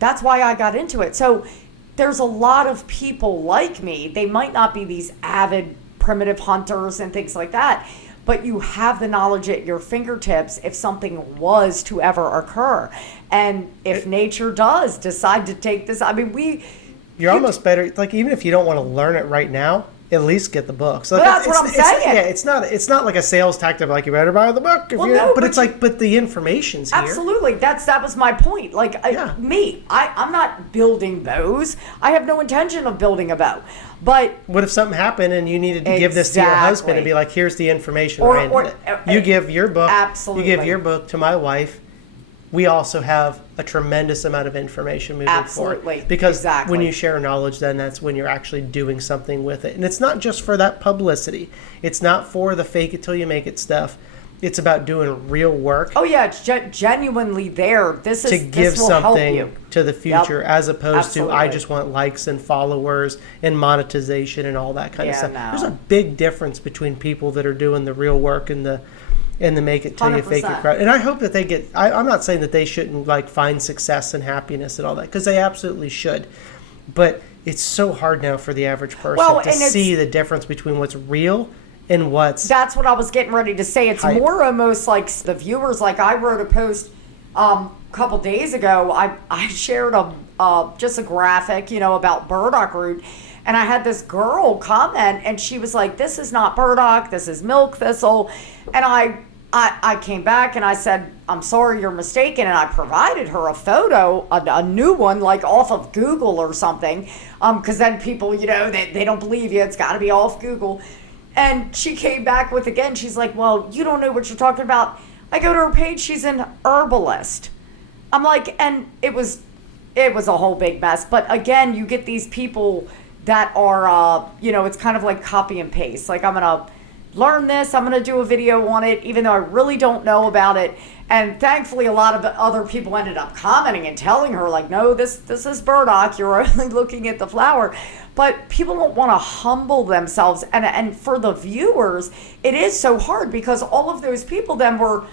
that's why I got into it. So there's a lot of people like me. They might not be these avid primitive hunters and things like that, but you have the knowledge at your fingertips if something was to ever occur. And if nature does decide to take this, I mean, you're almost better, like, even if you don't want to learn it right now, at least get the book. So that's what I'm saying. It's not like a sales tactic, like, you better buy the book. But the information's here. Absolutely. That was my point. Like, I'm not building bows. I have no intention of building a bow. But what if something happened and you needed to give this to your husband and be like, here's the information. You give your book. Absolutely. You give your book to my wife. We also have a tremendous amount of information moving forward. Because when you share knowledge, then that's when you're actually doing something with it. And it's not just for that publicity. It's not for the fake it till you make it stuff. It's about doing real work. Oh yeah, it's genuinely there. This will something help you. To the future, as opposed to I just want likes and followers and monetization and all that kind of stuff. No. There's a big difference between people that are doing the real work and the make it till you fake it crowd. And I hope that they get. I'm not saying that they shouldn't like find success and happiness and all that, because they absolutely should. But it's so hard now for the average person to see the difference between what's real and that's what I was getting ready to say. It's more almost like the viewers. Like, I wrote a post a couple days ago. I shared just a graphic, about burdock root, and I had this girl comment, and she was like, "This is not burdock. This is milk thistle." And I came back and I said, "I'm sorry, you're mistaken." And I provided her a photo, a new one, like off of Google or something, because then people, they don't believe you. It's got to be off Google. And she came back with, again, she's like, "Well, you don't know what you're talking about." I go to her page, she's an herbalist. I'm like, and it was a whole big mess. But again, you get these people that are, it's kind of like copy and paste. Like, I'm going to learn this, I'm going to do a video on it, even though I really don't know about it. And thankfully, a lot of other people ended up commenting and telling her, like, "No, this is burdock. You're only looking at the flower." But people don't want to humble themselves. And for the viewers, it is so hard, because all of those people then were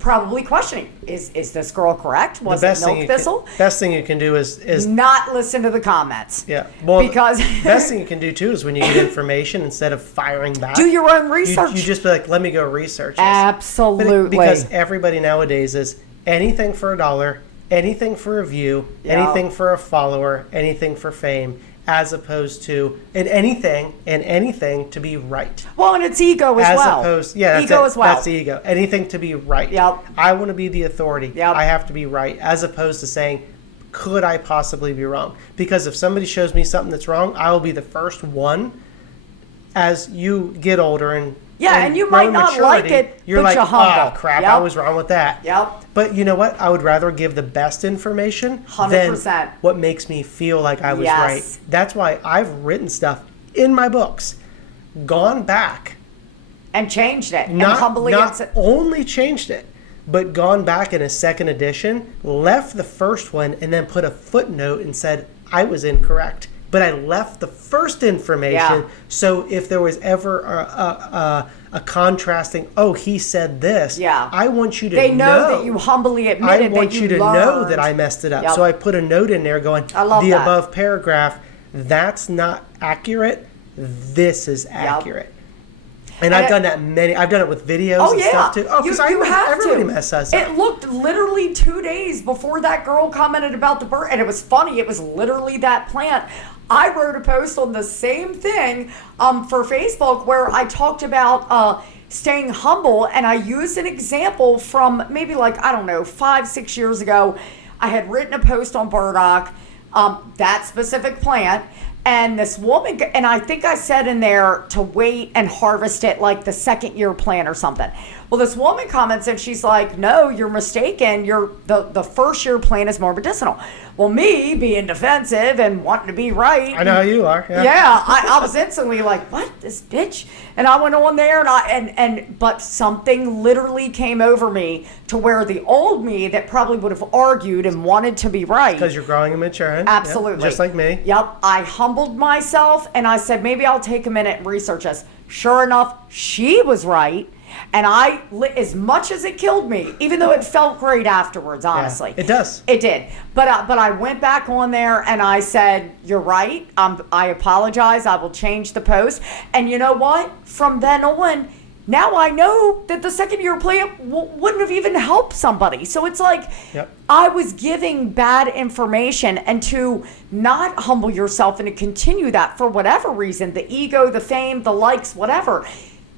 probably questioning, is this girl correct? Was it milk thistle? Best thing you can do is not listen to the comments. Yeah. Well, because best thing you can do too is when you get information, instead of firing back, do your own research. You just be like, let me go research this. Absolutely. Because everybody nowadays is anything for $1, anything for a view, anything for a follower, anything for fame, as opposed to anything to be right. Well, and it's ego as well. That's the ego. Anything to be right. Yep. I want to be the authority. Yep. I have to be right, as opposed to saying, could I possibly be wrong? Because if somebody shows me something that's wrong, I will be the first one. As you get older and you might not like it, you're but like, humble. "Oh crap, I was wrong with that." Yep. But you know what? I would rather give the best information 100%. than what makes me feel like I was right. That's why I've written stuff in my books, gone back And changed it. And Not humbly only changed it, but gone back in a second edition, left the first one, and then put a footnote and said, I was incorrect. But I left the first information, so if there was ever a contrasting, oh, he said this, I want you to know. They know that you humbly admitted that you learned. I want you to know that I messed it up. Yep. So I put a note in there going, I love the that. above paragraph, that's not accurate, this is accurate. And I've done that I've done it with videos and stuff too. Oh, because everybody messes up. It looked literally 2 days before that girl commented about the bird. And it was funny. It was literally that plant. I wrote a post on the same thing for Facebook where I talked about staying humble. And I used an example from maybe 5-6 years ago. I had written a post on burdock, that specific plant. And this woman, and I think I said in there to wait and harvest it like the second year plant or something. Well, this woman comments and she's like, no, you're mistaken. The first year plant is more medicinal. Well, me being defensive and wanting to be right. I know how you are. I was instantly like, what, this bitch? And I went on there but something literally came over me to where the old me that probably would have argued and wanted to be right. Because you're growing and maturing. Absolutely. Yep, just like me. Yep. I humbled myself and I said, maybe I'll take a minute and research this. Sure enough, she was right. And as much as it killed me, even though it felt great afterwards, honestly. Yeah, it does. It did. But I went back on there and I said, you're right. I apologize. I will change the post. And you know what? From then on, now I know that the second year plant wouldn't have even helped somebody. So it's like I was giving bad information, and to not humble yourself and to continue that for whatever reason, the ego, the fame, the likes, whatever.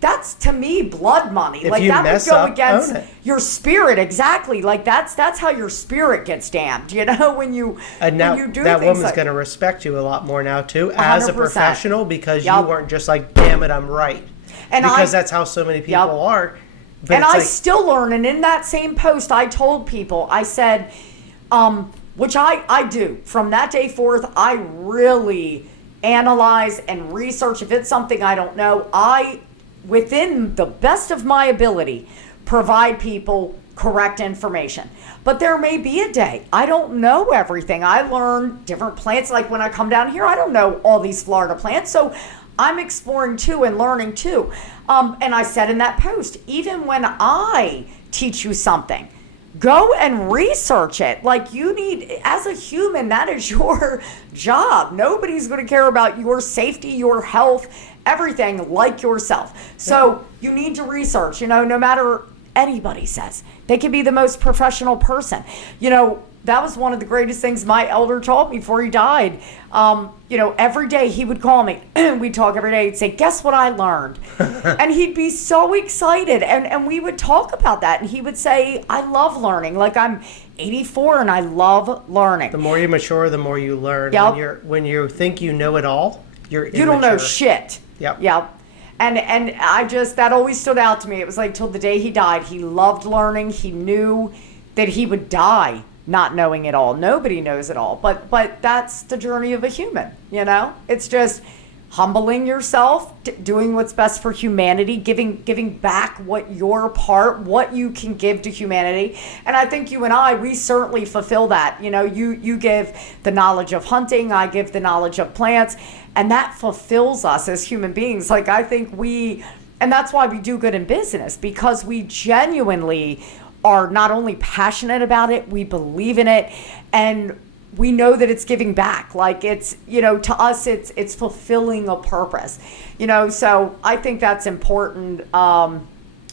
That's to me blood money. If like you that mess would go up, against own it. Your spirit, exactly. Like that's how your spirit gets damned. You know, when you now when you do that things woman's going to respect you a lot more now too, 100%. as a professional, because you weren't just like, damn it, I'm right. And because that's how so many people are. But and I still learn. And in that same post, I told people, I said, which I do from that day forth, I really analyze and research. If it's something I don't know, within the best of my ability, provide people correct information. But there may be a day I don't know everything. I learn different plants. Like when I come down here, I don't know all these Florida plants. So I'm exploring too and learning too. And I said in that post, even when I teach you something, go and research it. Like you need, as a human, that is your job. Nobody's going to care about your safety, your health, everything like yourself. So you need to research, no matter anybody says. They can be the most professional person. That was one of the greatest things my elder taught me before he died. Every day he would call me. We'd talk every day. He'd say, guess what I learned? And he'd be so excited. And we would talk about that. And he would say, I love learning. Like I'm 84 and I love learning. The more you mature, the more you learn. Yep. When you think you know it all, you're immature. You don't know shit. Yep. And that always stood out to me. It was like till the day he died, he loved learning. He knew that he would die not knowing it all. Nobody knows it all. But that's the journey of a human, It's just humbling yourself, doing what's best for humanity, giving back what you can give to humanity. And I think you and we certainly fulfill that. You give the knowledge of hunting, I give the knowledge of plants, and that fulfills us as human beings. Like I think and that's why we do good in business, because we genuinely are not only passionate about it, we believe in it, and we know that it's giving back. Like it's, to us, it's fulfilling a purpose, so I think that's important all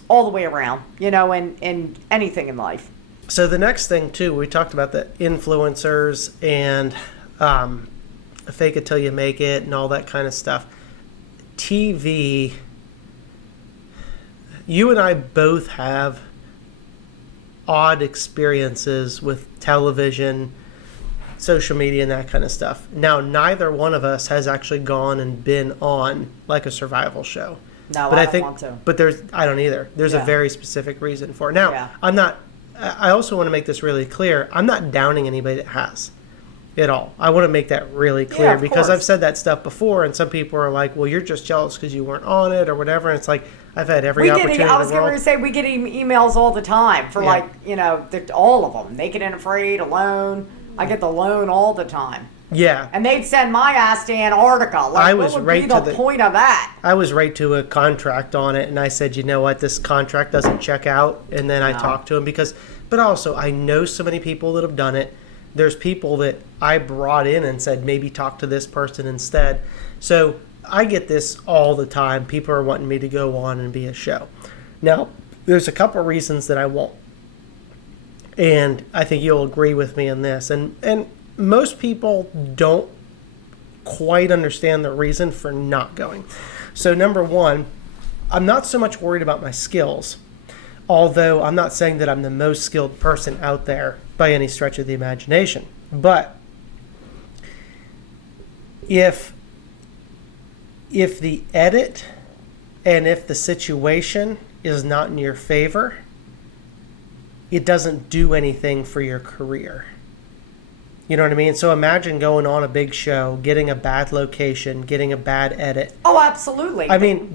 the way around, in anything in life. So the next thing too, we talked about the influencers and fake it till you make it and all that kind of stuff. TV, you and I both have odd experiences with television, social media, and that kind of stuff. Now, neither one of us has actually gone and been on like a survival show. No, but I don't want to. But I don't either. There's a very specific reason for it. Now, I also want to make this really clear. I'm not downing anybody that has. at all. I want to make that really clear, Yeah, of because course. I've said that stuff before, and some people are like, well, you're just jealous because you weren't on it or whatever. And it's like, I've had every opportunity I was in the going world. to say, we get emails all the time for all of them. Naked and Afraid, Alone. I get the Loan all the time. Yeah. And they'd send my ass to Antarctica. Like, what would be the point of that? I was right to a contract on it, and I said, you know what, this contract doesn't check out. And then I talked to him but also I know so many people that have done it. There's people that I brought in and said, maybe talk to this person instead. So I get this all the time. People are wanting me to go on and be a show. Now, there's a couple of reasons that I won't. And I think you'll agree with me in this. And most people don't quite understand the reason for not going. So number one, I'm not so much worried about my skills, although I'm not saying that I'm the most skilled person out there by any stretch of the imagination. But if the edit and if the situation is not in your favor, it doesn't do anything for your career. You know what I mean? So imagine going on a big show, getting a bad location, getting a bad edit. Oh, absolutely. I mean,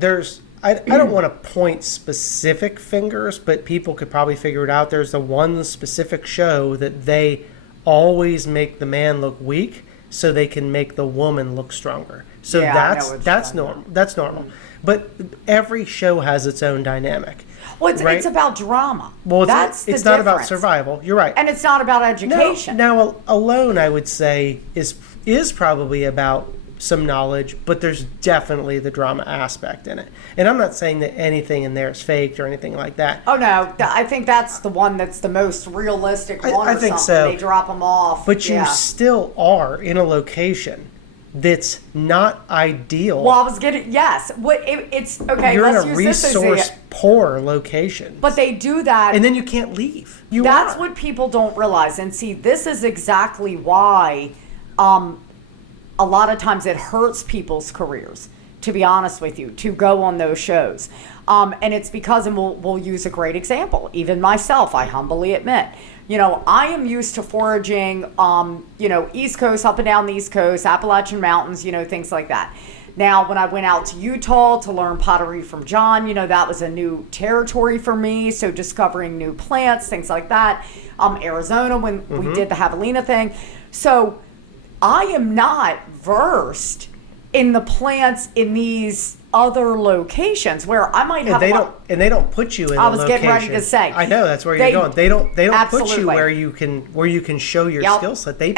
I don't want to point specific fingers, but people could probably figure it out. There's the one specific show that they always make the man look weak so they can make the woman look stronger. So that's normal. That's normal. But every show has its own dynamic. Well, right? It's about drama. Well, it's not about survival. You're right. And it's not about education. Now, Alone, I would say, is probably about some knowledge, but there's definitely the drama aspect in it. And I'm not saying that anything in there is faked or anything like that. Oh, no. I think that's the one that's the most realistic one. I think so. They drop them off. But you still are in a location that's not ideal. Well, I was getting, yes. It's, okay, you're let's in a use resource-poor location. But they do that. And then you can't leave. That's what people don't realize. And see, this is exactly why a lot of times it hurts people's careers, to be honest with you, to go on those shows. And it's because, and we'll use a great example, even myself, I humbly admit, I am used to foraging, East Coast, up and down the East Coast, Appalachian Mountains, things like that. Now, when I went out to Utah to learn pottery from John, that was a new territory for me. So discovering new plants, things like that. Arizona, when we did the javelina thing. So I am not versed in the plants in these other locations where I might have. And they don't put you in. I was getting ready to say. I know that's where you're going. They don't absolutely put you where you can show your skill set. They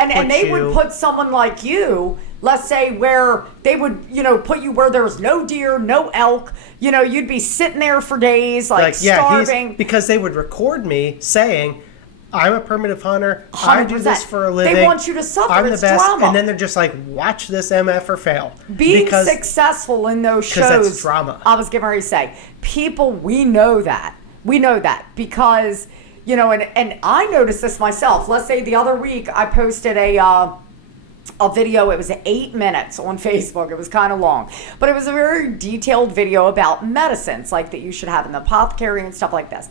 would put someone like you, let's say, where they would put you where there's no deer, no elk. You'd be sitting there for days, starving. Because they would record me saying, I'm a primitive hunter. 100%. I do this for a living. They want you to suffer. I'm the it's best. drama. And then they're just like, watch this MF or fail. Being successful in those shows. Because that's drama. I was getting ready to say, people, we know that. We know that because, and I noticed this myself. Let's say the other week I posted a video. It was 8 minutes on Facebook. It was kind of long, but it was a very detailed video about medicines like that you should have in the apothecary and stuff like this.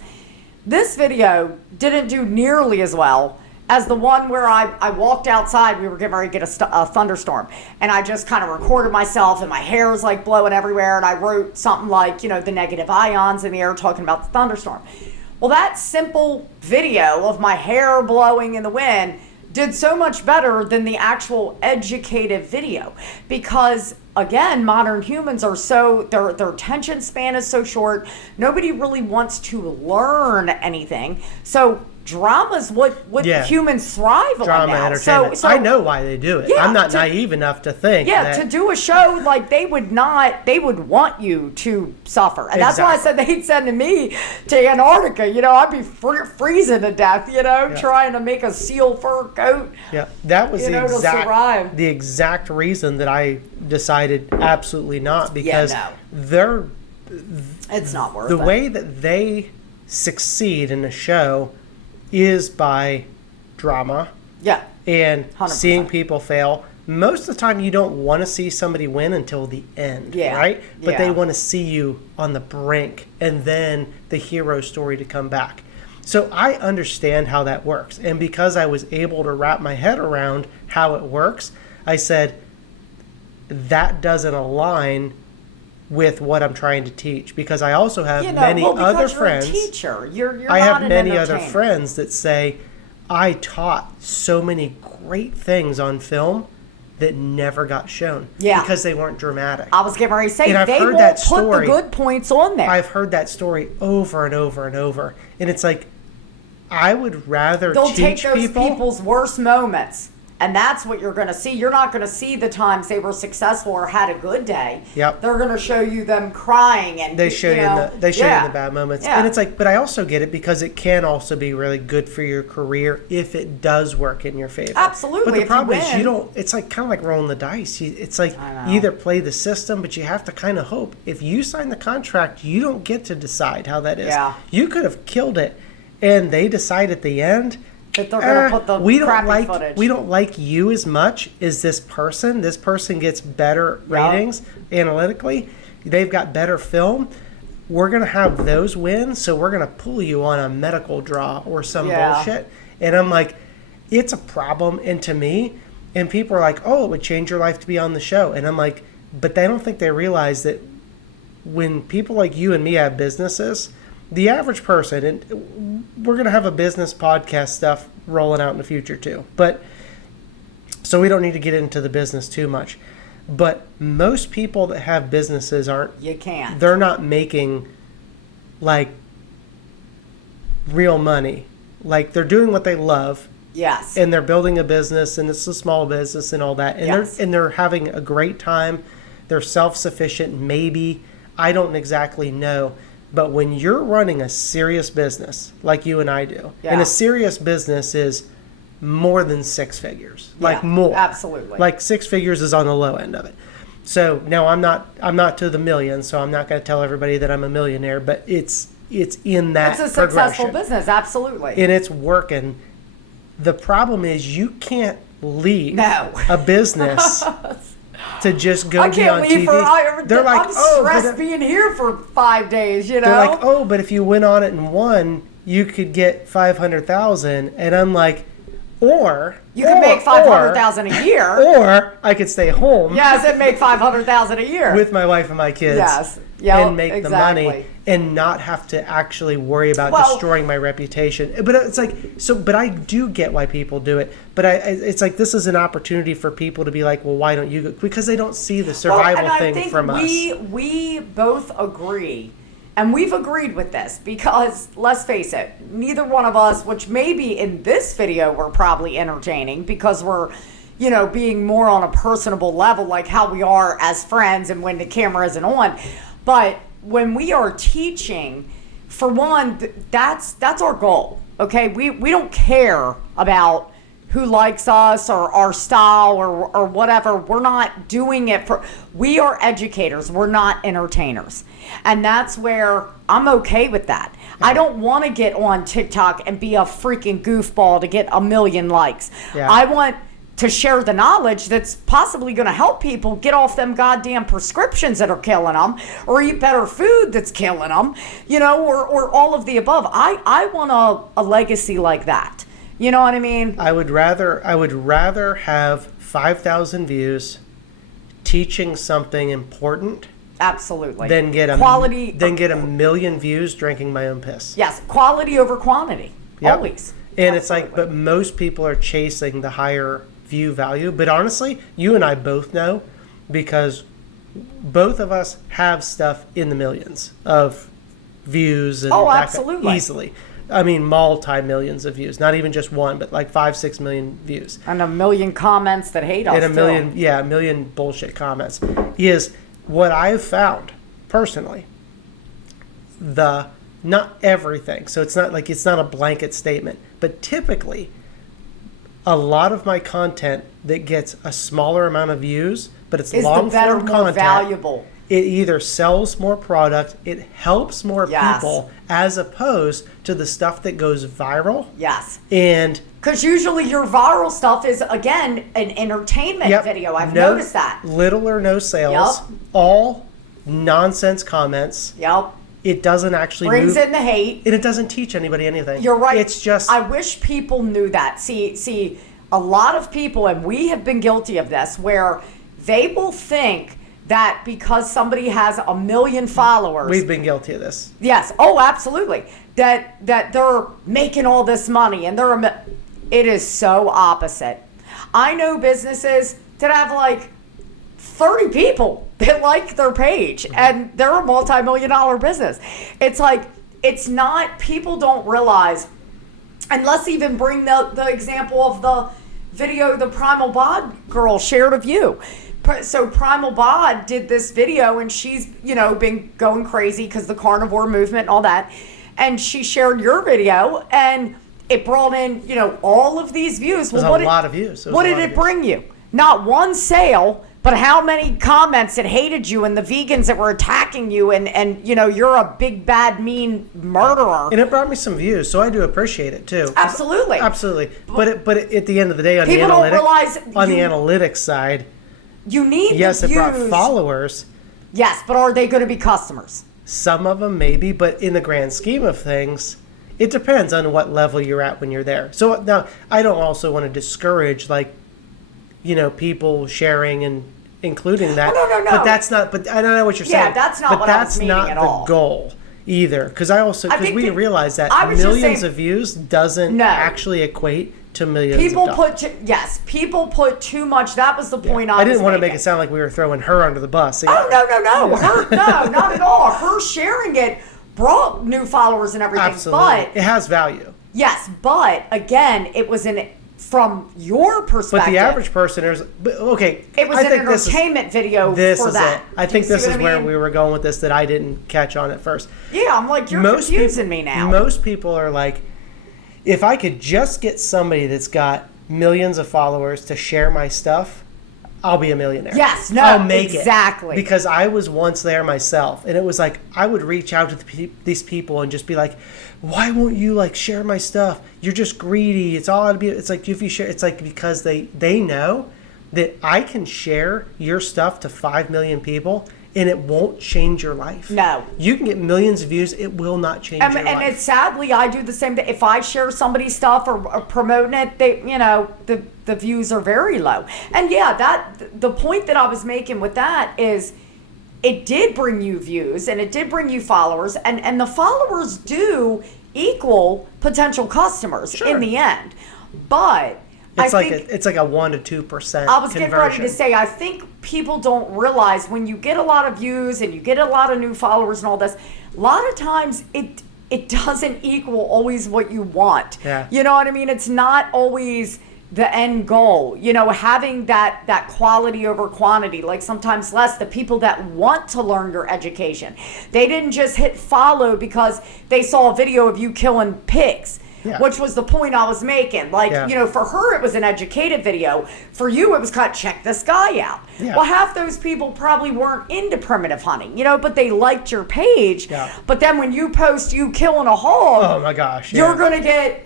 This video didn't do nearly as well as the one where I walked outside. We were getting ready to get a thunderstorm. And I just kind of recorded myself and my hair was like blowing everywhere. And I wrote something like, the negative ions in the air talking about the thunderstorm. Well, that simple video of my hair blowing in the wind did so much better than the actual educative video because, again, modern humans are their attention span is so short. Nobody really wants to learn anything. So drama's what humans thrive on now. Entertainment. So I know why they do it. I'm not naive enough to think. Yeah, to do a show like they would want you to suffer. And that's why I said they'd send me to Antarctica. I'd be freezing to death, trying to make a seal fur coat. Yeah, that was the exact reason that I decided absolutely not because it's not worth it. The way that they succeed in a show is by drama and 100%. Seeing people fail. Most of the time you don't want to see somebody win until the end, right? But they want to see you on the brink and then the hero story to come back. So I understand how that works. And because I was able to wrap my head around how it works, I said, that doesn't align with what I'm trying to teach, because I also have many other friends. You're a teacher. You're I not have an many other entertainer. friends that say, I taught so many great things on film that never got shown because they weren't dramatic. I was getting ready to say, and I've they heard won't that put story, the good points on there. I've heard that story over and over and over. And it's like, I would rather They'll teach take those people's worst moments, and that's what you're going to see. You're not going to see the times they were successful or had a good day. Yep. They're going to show you them crying, and they show you in the bad moments. Yeah. And it's like, but I also get it, because it can also be really good for your career if it does work in your favor. Absolutely. But the if problem you is, win, you don't. It's like kind of like rolling the dice. It's like you either play the system, but you have to kind of hope. If you sign the contract, you don't get to decide how that is. Yeah. You could have killed it, and they decide at the end that they're going to put the crappy footage. We don't like you as much as this person. This person gets better ratings analytically. They've got better film. We're going to have those wins, so we're going to pull you on a medical draw or some bullshit. And I'm like, it's a problem. And to me, and people are like, oh, it would change your life to be on the show. And I'm like, but they don't think they realize that when people like you and me have businesses, the average person, and we're going to have a business podcast stuff rolling out in the future too, but so we don't need to get into the business too much. But most people that have businesses they're not making like real money. Like, they're doing what they love. Yes. And they're building a business, and it's a small business and all that. And they're having a great time. They're self-sufficient, maybe. I don't exactly know. But when you're running a serious business like you and I do, and a serious business is more than six figures, like more. Absolutely. Like 6 figures is on the low end of it. So now I'm not to the million, so I'm not going to tell everybody that I'm a millionaire, but it's in that It's a successful business, absolutely. And it's working. The problem is you can't leave a business to just go be on TV. They're like, I'm stressed being here for 5 days, you know? They're like, oh, but if you went on it and won, you could get $500,000. And I'm like, you could make $500,000 a year. Or I could stay home. Yes, and make $500,000 a year. With my wife and my kids. Yes. And make the money and not have to actually worry about destroying my reputation. But it's like, but I do get why people do it. But it's like, this is an opportunity for people to be like, well, why don't you go? Because they don't see the survival thing from us. We both agree. And we've agreed with this because, let's face it, neither one of us, which maybe in this video we're probably entertaining because we're, being more on a personable level, like how we are as friends and when the camera isn't on. But when we are teaching, for one, that's our goal, okay? We don't care about who likes us or our style or whatever. We're not doing it we are educators. We're not entertainers. And that's where I'm okay with that. I don't want to get on TikTok and be a freaking goofball to get 1 million likes. Yeah. I want to share the knowledge that's possibly going to help people get off them goddamn prescriptions that are killing them, or eat better food that's killing them, or all of the above. I want a legacy like that. You know what I mean? I would rather have 5,000 views teaching something important. Absolutely. Than get quality. Than get 1 million views drinking my own piss. Yes, quality over quantity. Yep. Always. And Absolutely. It's like, but most people are chasing the higher view value. But honestly, you and I both know, because both of us have stuff in the millions of views and absolutely. Easily. I mean, multi-millions of views. Not even just one, but like 5-6 million views. And 1 million comments that hate us. And 1 million bullshit comments. Is what I've found personally. Not everything. So it's not a blanket statement, but typically a lot of my content that gets a smaller amount of views, but it's long-form content. More valuable. It either sells more product, it helps more people, as opposed to the stuff that goes viral. Yes. And because usually your viral stuff is, again, an entertainment video. I've noticed that. Little or no sales. Yep. All nonsense comments. Yep. it doesn't actually brings move, in the hate. and it doesn't teach anybody anything. You're right. It's just, I wish people knew that. See, a lot of people, and we have been guilty of this, where they will think that because somebody has 1 million followers, we've been guilty of this. yes, oh, absolutely, that they're making all this money, and it is so opposite. I know businesses that have like 30 people that like their page, and they're a multi-million-dollar business. It's like, it's not, people don't realize, and let's even bring the example of the video the Primal Bod girl shared of you. So Primal Bod did this video, and she's, been going crazy because the carnivore movement and all that, and she shared your video, and it brought in, all of these views. Well, a lot of views. What did it bring you? Not one sale, but how many comments that hated you, and the vegans that were attacking you, and you're a big, bad, mean murderer. And it brought me some views, so I do appreciate it too. Absolutely. Absolutely. But at the end of the day, on the People don't realize the analytics side, you need yes, the it brought views. Followers. Yes, but are they going to be customers? Some of them maybe, but in the grand scheme of things, it depends on what level you're at when you're there. So now, I don't also want to discourage, people sharing and including that. Oh, no. But that's not. But I don't know what you're saying. Yeah, that's not what I was meaning at all. But that's not the goal either. Because we realize that millions of views doesn't actually equate to millions of dollars. People put too much. That was the point I didn't want to make it sound like we were throwing her under the bus. Oh, no. Her, no, not at all. Her sharing it brought new followers and everything. Absolutely. But it has value. Yes, but again, it was from your perspective. But the average person is okay. It was an entertainment video for that. I think this is where we were going with this that I didn't catch on at first. Yeah, I'm like, you're confusing me now. Most people are like, if I could just get somebody that's got millions of followers to share my stuff, I'll be a millionaire. Yes, no, I'll make exactly. it. Because I was once there myself, and it was like I would reach out to these people and just be like, "Why won't you share my stuff? You're just greedy. It's all to be." It's like if you share, it's like because they know that I can share your stuff to 5 million people, and it won't change your life. No. You can get millions of views. It will not change your life. And it's sadly, I do the same thing. If I share somebody's stuff or promoting it, the views are very low. And the point that I was making with that is it did bring you views and it did bring you followers. And the followers do equal potential customers in the end. But it's like a 1% to 2%. I was getting ready to say, I think people don't realize when you get a lot of views and you get a lot of new followers and all this, a lot of times it doesn't equal always what you want. Yeah. You know what I mean? It's not always the end goal. Having that quality over quantity, like sometimes less, the people that want to learn your education. They didn't just hit follow because they saw a video of you killing pigs. Yeah. Which was the point I was making. For her, it was an educated video. For you, it was kind of, check this guy out. Yeah. Well, half those people probably weren't into primitive hunting, but they liked your page. Yeah. But then when you post you killing a hog, oh my gosh, you're going to get,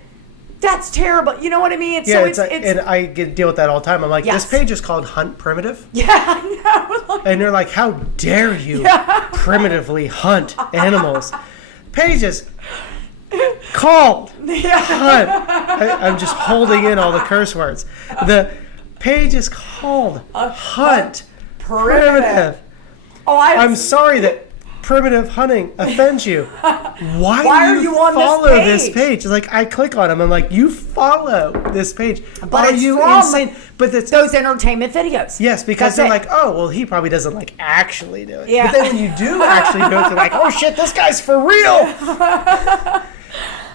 that's terrible. You know what I mean? And I deal with that all the time. I'm like, this page is called HuntPrimitive. Yeah, I know. And they're like, how dare you primitively hunt animals? Pages called Hunt. I'm just holding in all the curse words. The page is called Hunt Primitive. Oh, I'm sorry that primitive hunting offends you. Why are you on follow this page? It's like I click on them. I'm like, you follow this page. But are you insane? But it's those entertainment videos. Yes, because they're like, oh, well, he probably doesn't actually do it. Yeah. But then when you do actually do it, they're like, oh shit, this guy's for real.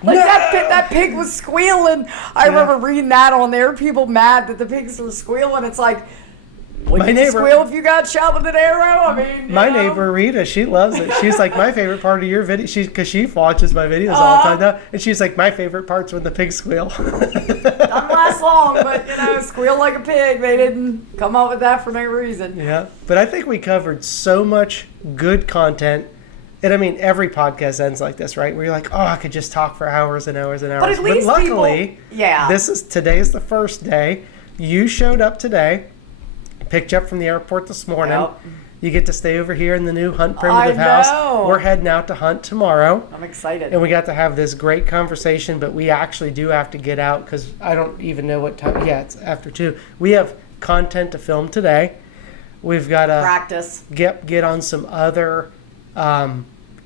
That pig was squealing. I remember reading that on there. People mad that the pigs were squealing. It's like, my neighbor squeal if you got shot with an arrow. I mean, my neighbor Rita, she loves it. She's like, my favorite part of your video, because she watches my videos all the time now, and she's like, my favorite part's when the pigs squeal. Doesn't last long, but squeal like a pig. They didn't come up with that for no reason. Yeah, but I think we covered so much good content. And I mean, every podcast ends like this, right? Where you're like, oh, I could just talk for hours and hours and hours. But at least luckily, people, today is the first day. You showed up today, picked you up from the airport this morning. Yep. You get to stay over here in the new Hunt Primitive house. We're heading out to hunt tomorrow. I'm excited. And we got to have this great conversation, but we actually do have to get out because I don't even know what time. Yeah, it's after 2. We have content to film today. We've got to practice. Get on some other,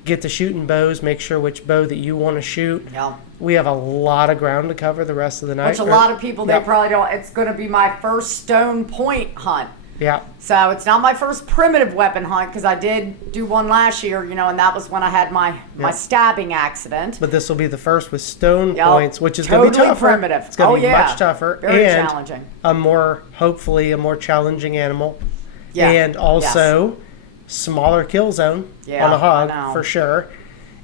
get to shooting bows, make sure which bow that you want to shoot. Yeah. We have a lot of ground to cover the rest of the night. Which a lot of people, they probably don't. It's going to be my first stone point hunt. Yeah. So it's not my first primitive weapon hunt because I did do one last year, and that was when I had my stabbing accident. But this will be the first with stone points, which is going to be tougher. Primitive. It's going to be much tougher. Very challenging. Hopefully a more challenging animal. Yeah. And also smaller kill zone on a hog for sure.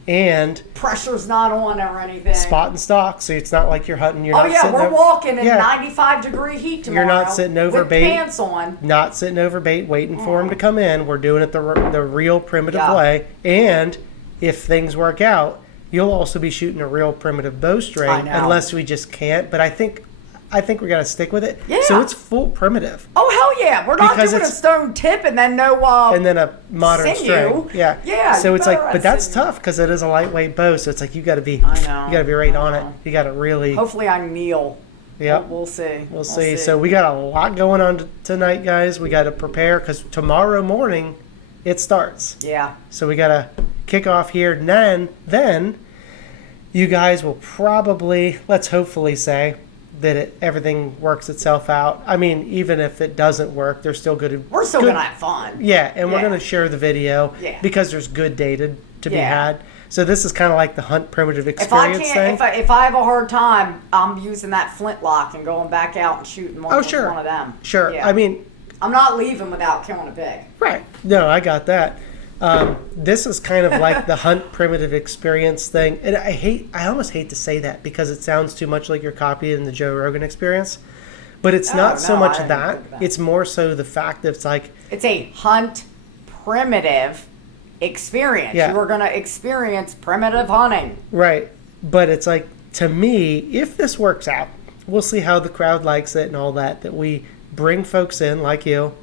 And pressure's not on or anything. Spot and stock, so it's not like you're hunting. We're walking in 95-degree heat tomorrow. You're not sitting over with bait. Pants on. Not sitting over bait, waiting for them to come in. We're doing it the real primitive way. And if things work out, you'll also be shooting a real primitive bowstring, unless we just can't. But I think we got to stick with it. Yeah. So it's full primitive. Oh, hell yeah. We're not doing a stone tip and then and then a modern sinew. string. Yeah. Yeah. So it's like, but that's tough because it is a lightweight bow. So it's like you got to be right on it. You got to really. Hopefully I kneel. Yeah. We'll see. We'll see. So we got a lot going on tonight, guys. We got to prepare because tomorrow morning it starts. Yeah. So we got to kick off here. And then you guys will probably, let's hopefully say, that everything works itself out. I mean, even if it doesn't work, they're still good. We're still going to have fun. Yeah, and we're going to share the video because there's good data to be had. So this is kind of like the Hunt Primitive Experience thing. If I have a hard time, I'm using that flintlock and going back out and shooting one of them. Sure. Yeah. I mean, I'm not leaving without killing a pig. Right. No, I got that. This is kind of like the Hunt Primitive Experience thing. And I almost hate to say that because it sounds too much like you're copying the Joe Rogan Experience. But it's not so much that. It's more so the fact that it's like... It's a Hunt Primitive Experience. Yeah. You are going to experience primitive hunting. Right. But it's like, to me, if this works out, we'll see how the crowd likes it and all that we bring folks in like you.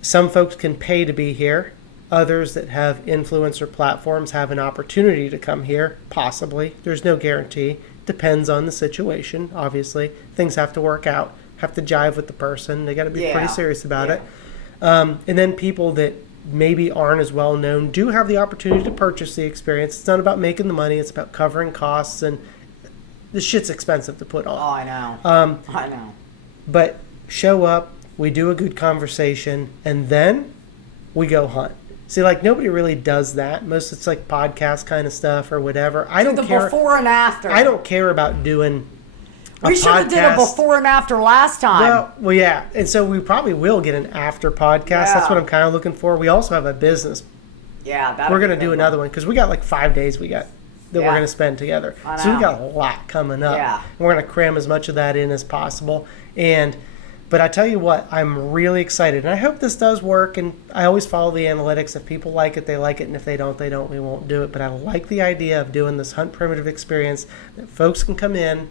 Some folks can pay to be here. Others that have influencer platforms have an opportunity to come here, possibly. There's no guarantee. Depends on the situation, obviously. Things have to work out, have to jive with the person. They got to be pretty serious about it. And then people that maybe aren't as well known do have the opportunity to purchase the experience. It's not about making the money. It's about covering costs, and the shit's expensive to put on. Oh, I know. I know. But show up, we do a good conversation, and then we go hunt. See, like, nobody really does that. Most it's like podcast kind of stuff or whatever. I don't care. Before and after. I don't care about doing a podcast. We should have did a before and after last time. Well, yeah. And so we probably will get an after podcast. Yeah. That's what I'm kind of looking for. We also have a business. Yeah, we're going to do another one because we got like 5 days we're going to spend together. So we got a lot coming up. Yeah. We're going to cram as much of that in as possible. But I tell you what, I'm really excited. And I hope this does work. And I always follow the analytics. If people like it, they like it. And if they don't, they don't. We won't do it. But I like the idea of doing this Hunt Primitive Experience. That folks can come in.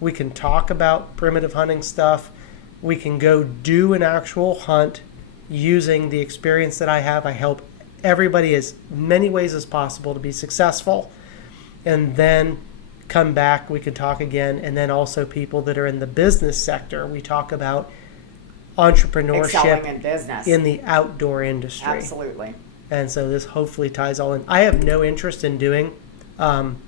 We can talk about primitive hunting stuff. We can go do an actual hunt using the experience that I have. I help everybody as many ways as possible to be successful. And then come back, we can talk again. And then also people that are in the business sector, we talk about entrepreneurship excelling in business in the outdoor industry. Absolutely. And so this hopefully ties all in. I have no interest in doing, I'm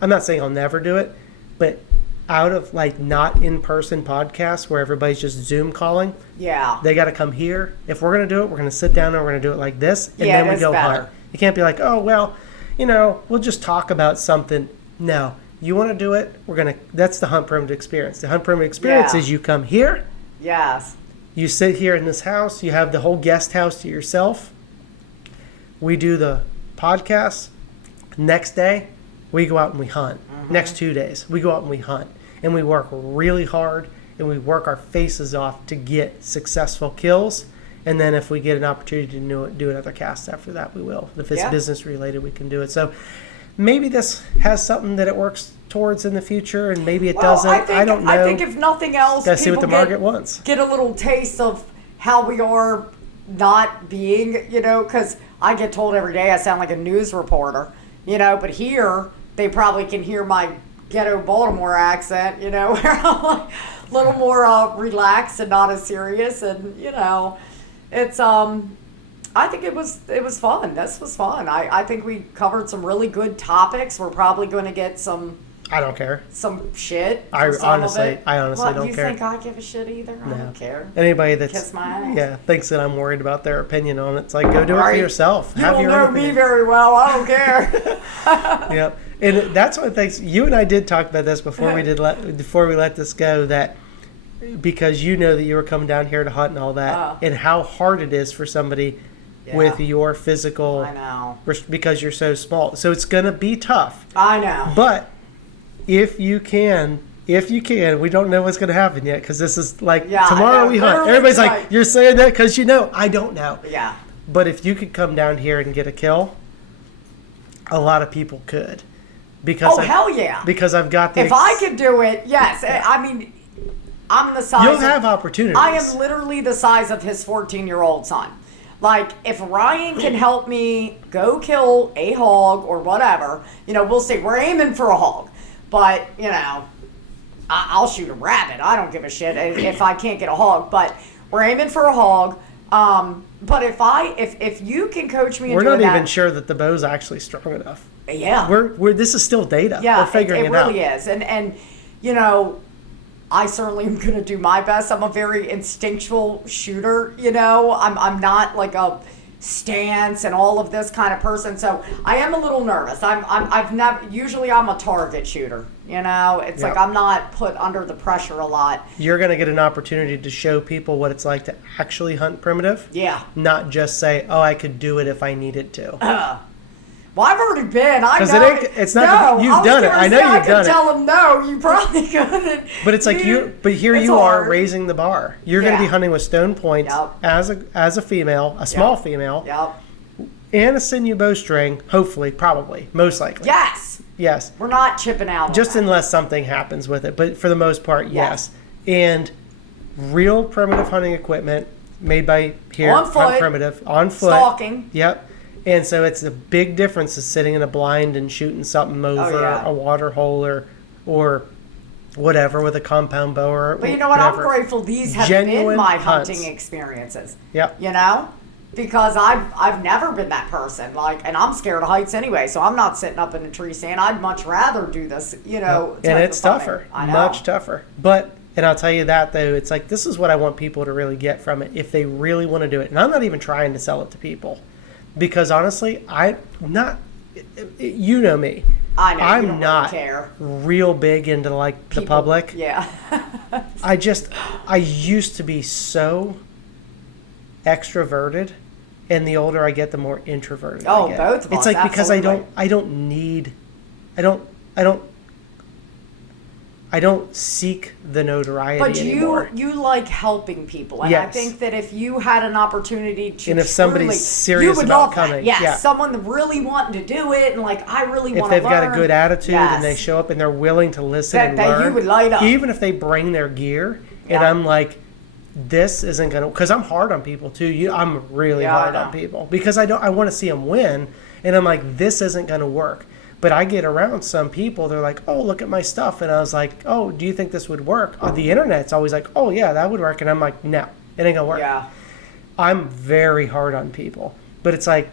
not saying I'll never do it, but out of like not in-person podcasts where everybody's just Zoom calling, they got to come here. If we're going to do it, we're going to sit down and we're going to do it like this, and then we go hunt. You can't be like, oh, well, we'll just talk about something. No. You want to do it? That's the Hunt Primitive Experience. The Hunt Primitive Experience is you come here. Yes. You sit here in this house. You have the whole guest house to yourself. We do the podcast. Next day, we go out and we hunt. Mm-hmm. Next 2 days, we go out and we hunt. And we work really hard, and we work our faces off to get successful kills. And then if we get an opportunity to do another cast after that, we will. If it's business related, we can do it. So maybe this has something that it works towards in the future, and maybe it doesn't. I don't know. I think if nothing else, gotta see what the market wants. Get a little taste of how we are not being, because I get told every day I sound like a news reporter, but here they probably can hear my ghetto Baltimore accent, where I'm like a little more relaxed and not as serious. And, it's, I think it was fun. This was fun. I think we covered some really good topics. We're probably going to get some. I don't care. Some shit. I honestly well, don't care. You think I give a shit either? No. I don't care. Anybody that's kiss my ass. Thinks that I'm worried about their opinion on it, it's like go do it for yourself. You don't know me very well. I don't care. Yep. And that's one of the things you and I did talk about this before we let this go, that because you know that you were coming down here to hunt and all that, and how hard it is for somebody with your physical. I know. Because you're so small, so it's gonna be tough. I know. But if you can, we don't know what's going to happen yet, because this is like tomorrow we hunt. Everybody's like, you're saying that because I don't know. Yeah. But if you could come down here and get a kill, a lot of people could. Because hell yeah. Because I've got the. If I could do it, yes. I mean, I'm the size. You'll have opportunities. I am literally the size of his 14-year-old son. Like, if Ryan can help me go kill a hog or whatever, we'll see. We're aiming for a hog. But, I'll shoot a rabbit. I don't give a shit if I can't get a hog. But we're aiming for a hog. But if you can coach me into that. We're not even sure that the bow's actually strong enough. Yeah. This is still data. Yeah, we're figuring it out. It really is. And I certainly am going to do my best. I'm a very instinctual shooter, I'm not like a stance and all of this kind of person. So I am a little nervous. Usually I'm a target shooter, it's like I'm not put under the pressure a lot. You're going to get an opportunity to show people what it's like to actually hunt primitive. Yeah. Not just say, I could do it if I needed to. Well, I've already been. Because it's not. You've done it. I know you've done it. I tell them no. You probably couldn't. But it's like But here you are raising the bar. You're going to be hunting with stone points as a female, a small female, and a sinew bowstring. Hopefully, probably, most likely. Yes. We're not chipping out. Just unless something happens with it, but for the most part, yes. And real primitive hunting equipment made by here, on foot, HuntPrimitive, on foot, stalking. Yep. And so it's a big difference is sitting in a blind and shooting something over a water hole or whatever with a compound bow or But you know what? whatever. I'm grateful these have Genuine been my hunts. hunting experiences. Yep. Because I've never been that person. And I'm scared of heights anyway, so I'm not sitting up in a tree saying I'd much rather do this, And it's tougher. I know. Much tougher. And I'll tell you that, though, it's like this is what I want people to really get from it if they really want to do it. And I'm not even trying to sell it to people. Because honestly, I'm not, you know me. I know, I'm you don't not really care. Real big into like the public. Yeah. I used to be so extroverted, and the older I get, the more introverted I get. Both of us, it's like because absolutely. I don't seek the notoriety anymore. But you like helping people. And yes. I think that if you had an opportunity to and if somebody's serious about coming. Someone really wanting to do it and like, I really want to learn. If they've got a good attitude and they show up and they're willing to listen and learn. You would light up. Even if they bring their gear and I'm like, this isn't going to, because I'm hard on people too. I'm really hard on people because I want to see them win. And I'm like, this isn't going to work. But I get around some people, they're like, oh, look at my stuff. And I was like, oh, do you think this would work? On the internet's always like, oh, yeah, that would work. And I'm like, no, it ain't going to work. Yeah. I'm very hard on people. But it's like,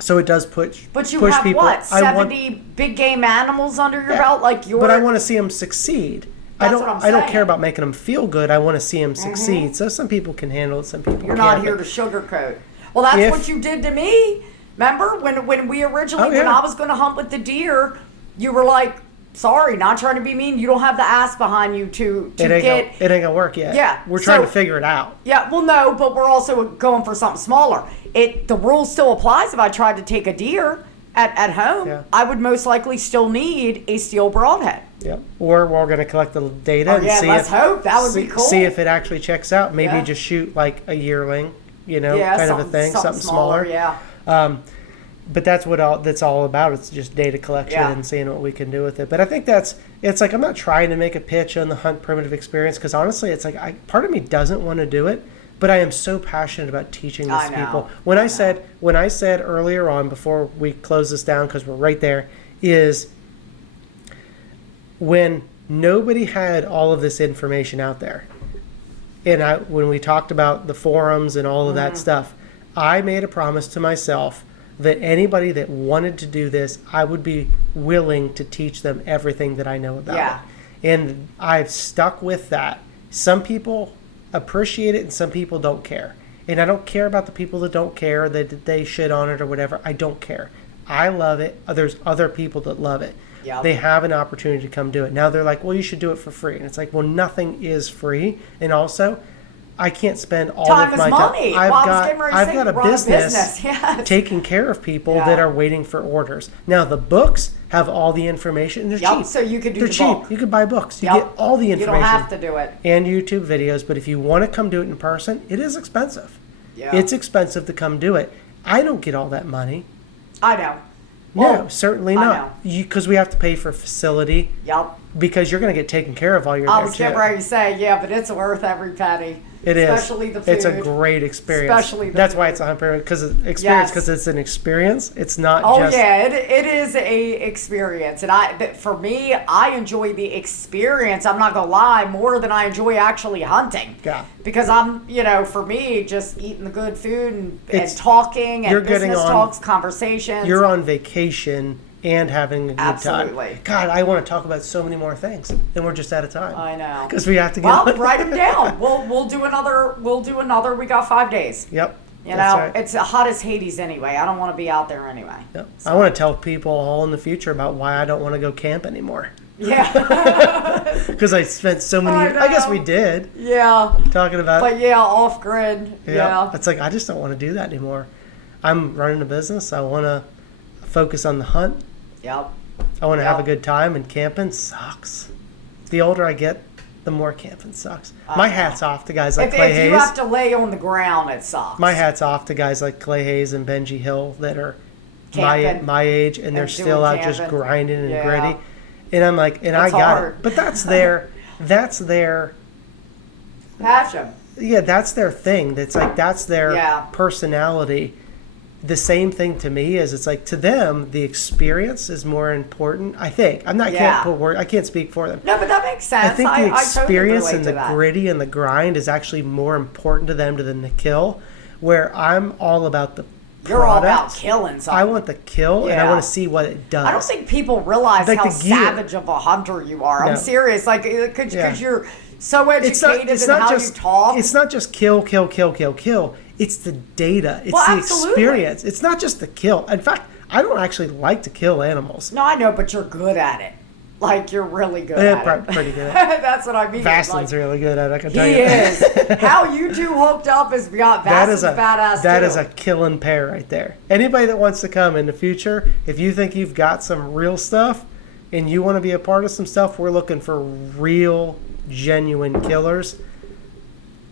so it does push people. But you have people. What, 70 big game animals under your belt? But I want to see them succeed. That's what I'm saying. I don't care about making them feel good. I want to see them succeed. So some people can handle it, some people can't. You're not here to sugarcoat. Well, that's what you did to me. Remember when we originally, when I was going to hunt with the deer, you were like, sorry, not trying to be mean. You don't have the ass behind you to get. It ain't going to work yet. Yeah. We're trying to figure it out. Yeah, well, no, but we're also going for something smaller. The rule still applies if I tried to take a deer at home. Yeah. I would most likely still need a steel broadhead. Yep. Or we're going to collect the data and see let's hope. That would be cool. See if it actually checks out. Maybe just shoot like a yearling, kind of a thing, something smaller. Yeah. But that's what that's all about. It's just data collection and seeing what we can do with it. But I think it's like I'm not trying to make a pitch on the HuntPrimitive Experience because honestly, it's like part of me doesn't want to do it, But I am so passionate about teaching this I to know. people. When I said earlier on, before we close this down, because we're right there, is when nobody had all of this information out there, and when we talked about the forums and all of that stuff, I made a promise to myself that anybody that wanted to do this, I would be willing to teach them everything that I know about it. And I've stuck with that. Some people appreciate it and some people don't care. And I don't care about the people that don't care, that they shit on it or whatever. I don't care. I love it. There's other people that love it. Yep. They have an opportunity to come do it. Now they're like, well, you should do it for free. And it's like, well, nothing is free. And also, I can't spend all Time of is my money. time. I've got a run business Yes. taking care of people that are waiting for orders. Now the books have all the information and they're cheap. So you could do they're the cheap. book. You could buy books. You get all the information. You don't have to do it. And YouTube videos. But if you want to come do it in person, it is expensive. Yeah. It's expensive to come do it. I don't get all that money. I know. No, certainly I not. Because we have to pay for facility. Yep. Because you're going to get taken care of while you're I there was getting ready to say, but it's worth every penny. It is. Especially the food. It's a great experience. Especially the That's food. why it's a HuntPrimitive because it's an experience. It's not just. It is a experience, and for me, I enjoy the experience. I'm not gonna lie, more than I enjoy actually hunting. Yeah. Because I'm, for me, just eating the good food and talking you're and getting business on- talks, conversations. You're on vacation and having a good Absolutely. time. God, I want to talk about so many more things, and we're just out of time. I know. Because we have to get. Well, write them down. We'll do another. We got 5 days. Yep. That's right. It's hot as Hades anyway. I don't want to be out there anyway. Yep. So. I want to tell people all in the future about why I don't want to go camp anymore. Yeah. Because I spent so many years. I guess we did. Yeah. Talking about. But off grid. Yeah. It's like I just don't want to do that anymore. I'm running a business. I want to focus on the hunt. Yep. I want to have a good time, and camping sucks. The older I get, the more camping sucks. My hat's off to guys like Clay Hayes. If you have to lay on the ground, it sucks. My hat's off to guys like Clay Hayes and Benji Hill that are my age, and they're still out just grinding and gritty. And I'm like, I got it. But that's their passion. Yeah, that's their thing. That's their personality. The same thing to me is it's like to them the experience is more important. I think I can't speak for them. No, but that makes sense. I think the experience totally and the gritty and the grind is actually more important to them than the kill. Where I'm all about the You're all about killing something. I want the kill and I want to see what it does. I don't think people realize how savage of a hunter you are. I'm serious. Because you're so educated in how you talk. It's not just kill. It's the data. It's the experience. It's not just the kill. In fact, I don't actually like to kill animals. No, I know, but you're good at it. Like, you're really good at it. Pretty good at it. That's what I mean. Vaslin's really good at it, I can tell you. He is. How you two hooked up is beyond. Vaslin's badass, That is a killing pair right there. Anybody that wants to come in the future, if you think you've got some real stuff and you want to be a part of some stuff, we're looking for real, genuine killers.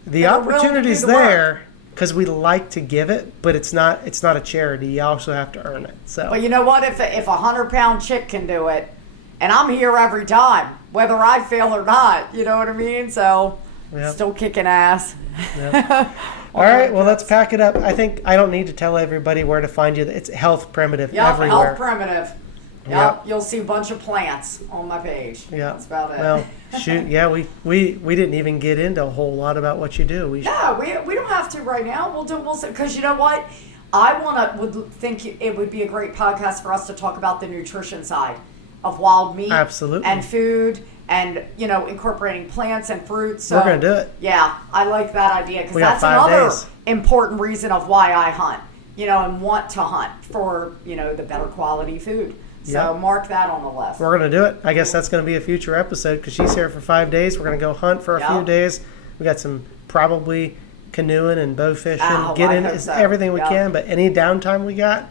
The opportunity's there. Because we like to give it, but it's not a charity. You also have to earn it. So. But you know what? If a 100-pound chick can do it, and I'm here every time, whether I fail or not, you know what I mean? So, still kicking ass. Yep. All right, well, let's pack it up. I think I don't need to tell everybody where to find you. It's HealthPrimitive everywhere. HealthPrimitive. Yep, you'll see a bunch of plants on my page. Yeah, that's about it. Well, shoot, we didn't even get into a whole lot about what you do. We don't have to right now. We'll see, because you know what, I would think it would be a great podcast for us to talk about the nutrition side of wild meat, and food, and incorporating plants and fruits. So, we're gonna do it. Yeah, I like that idea because that's another important reason of why I hunt. And want to hunt for the better quality food. So mark that on the list. We're going to do it. I guess that's going to be a future episode because she's here for 5 days. We're going to go hunt for a few days. We got some probably canoeing and bow fishing. Everything we can. But any downtime we got,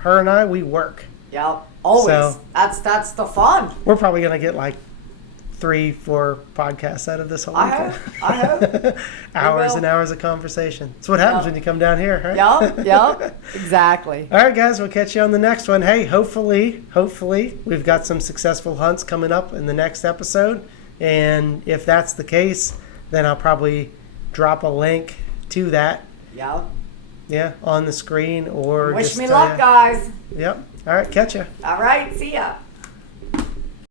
her and I, we work. Yep. Always. So, that's the fun. We're probably going to get like 3-4 podcasts out of this whole weekend. I hope. Hours and hours of conversation. That's what happens when you come down here, right? Yep, exactly. All right, guys, we'll catch you on the next one. Hey, hopefully, we've got some successful hunts coming up in the next episode. And if that's the case, then I'll probably drop a link to that. Yep. Yeah, on the screen or Wish just, me luck, guys. Yep. All right, catch ya. All right, see ya.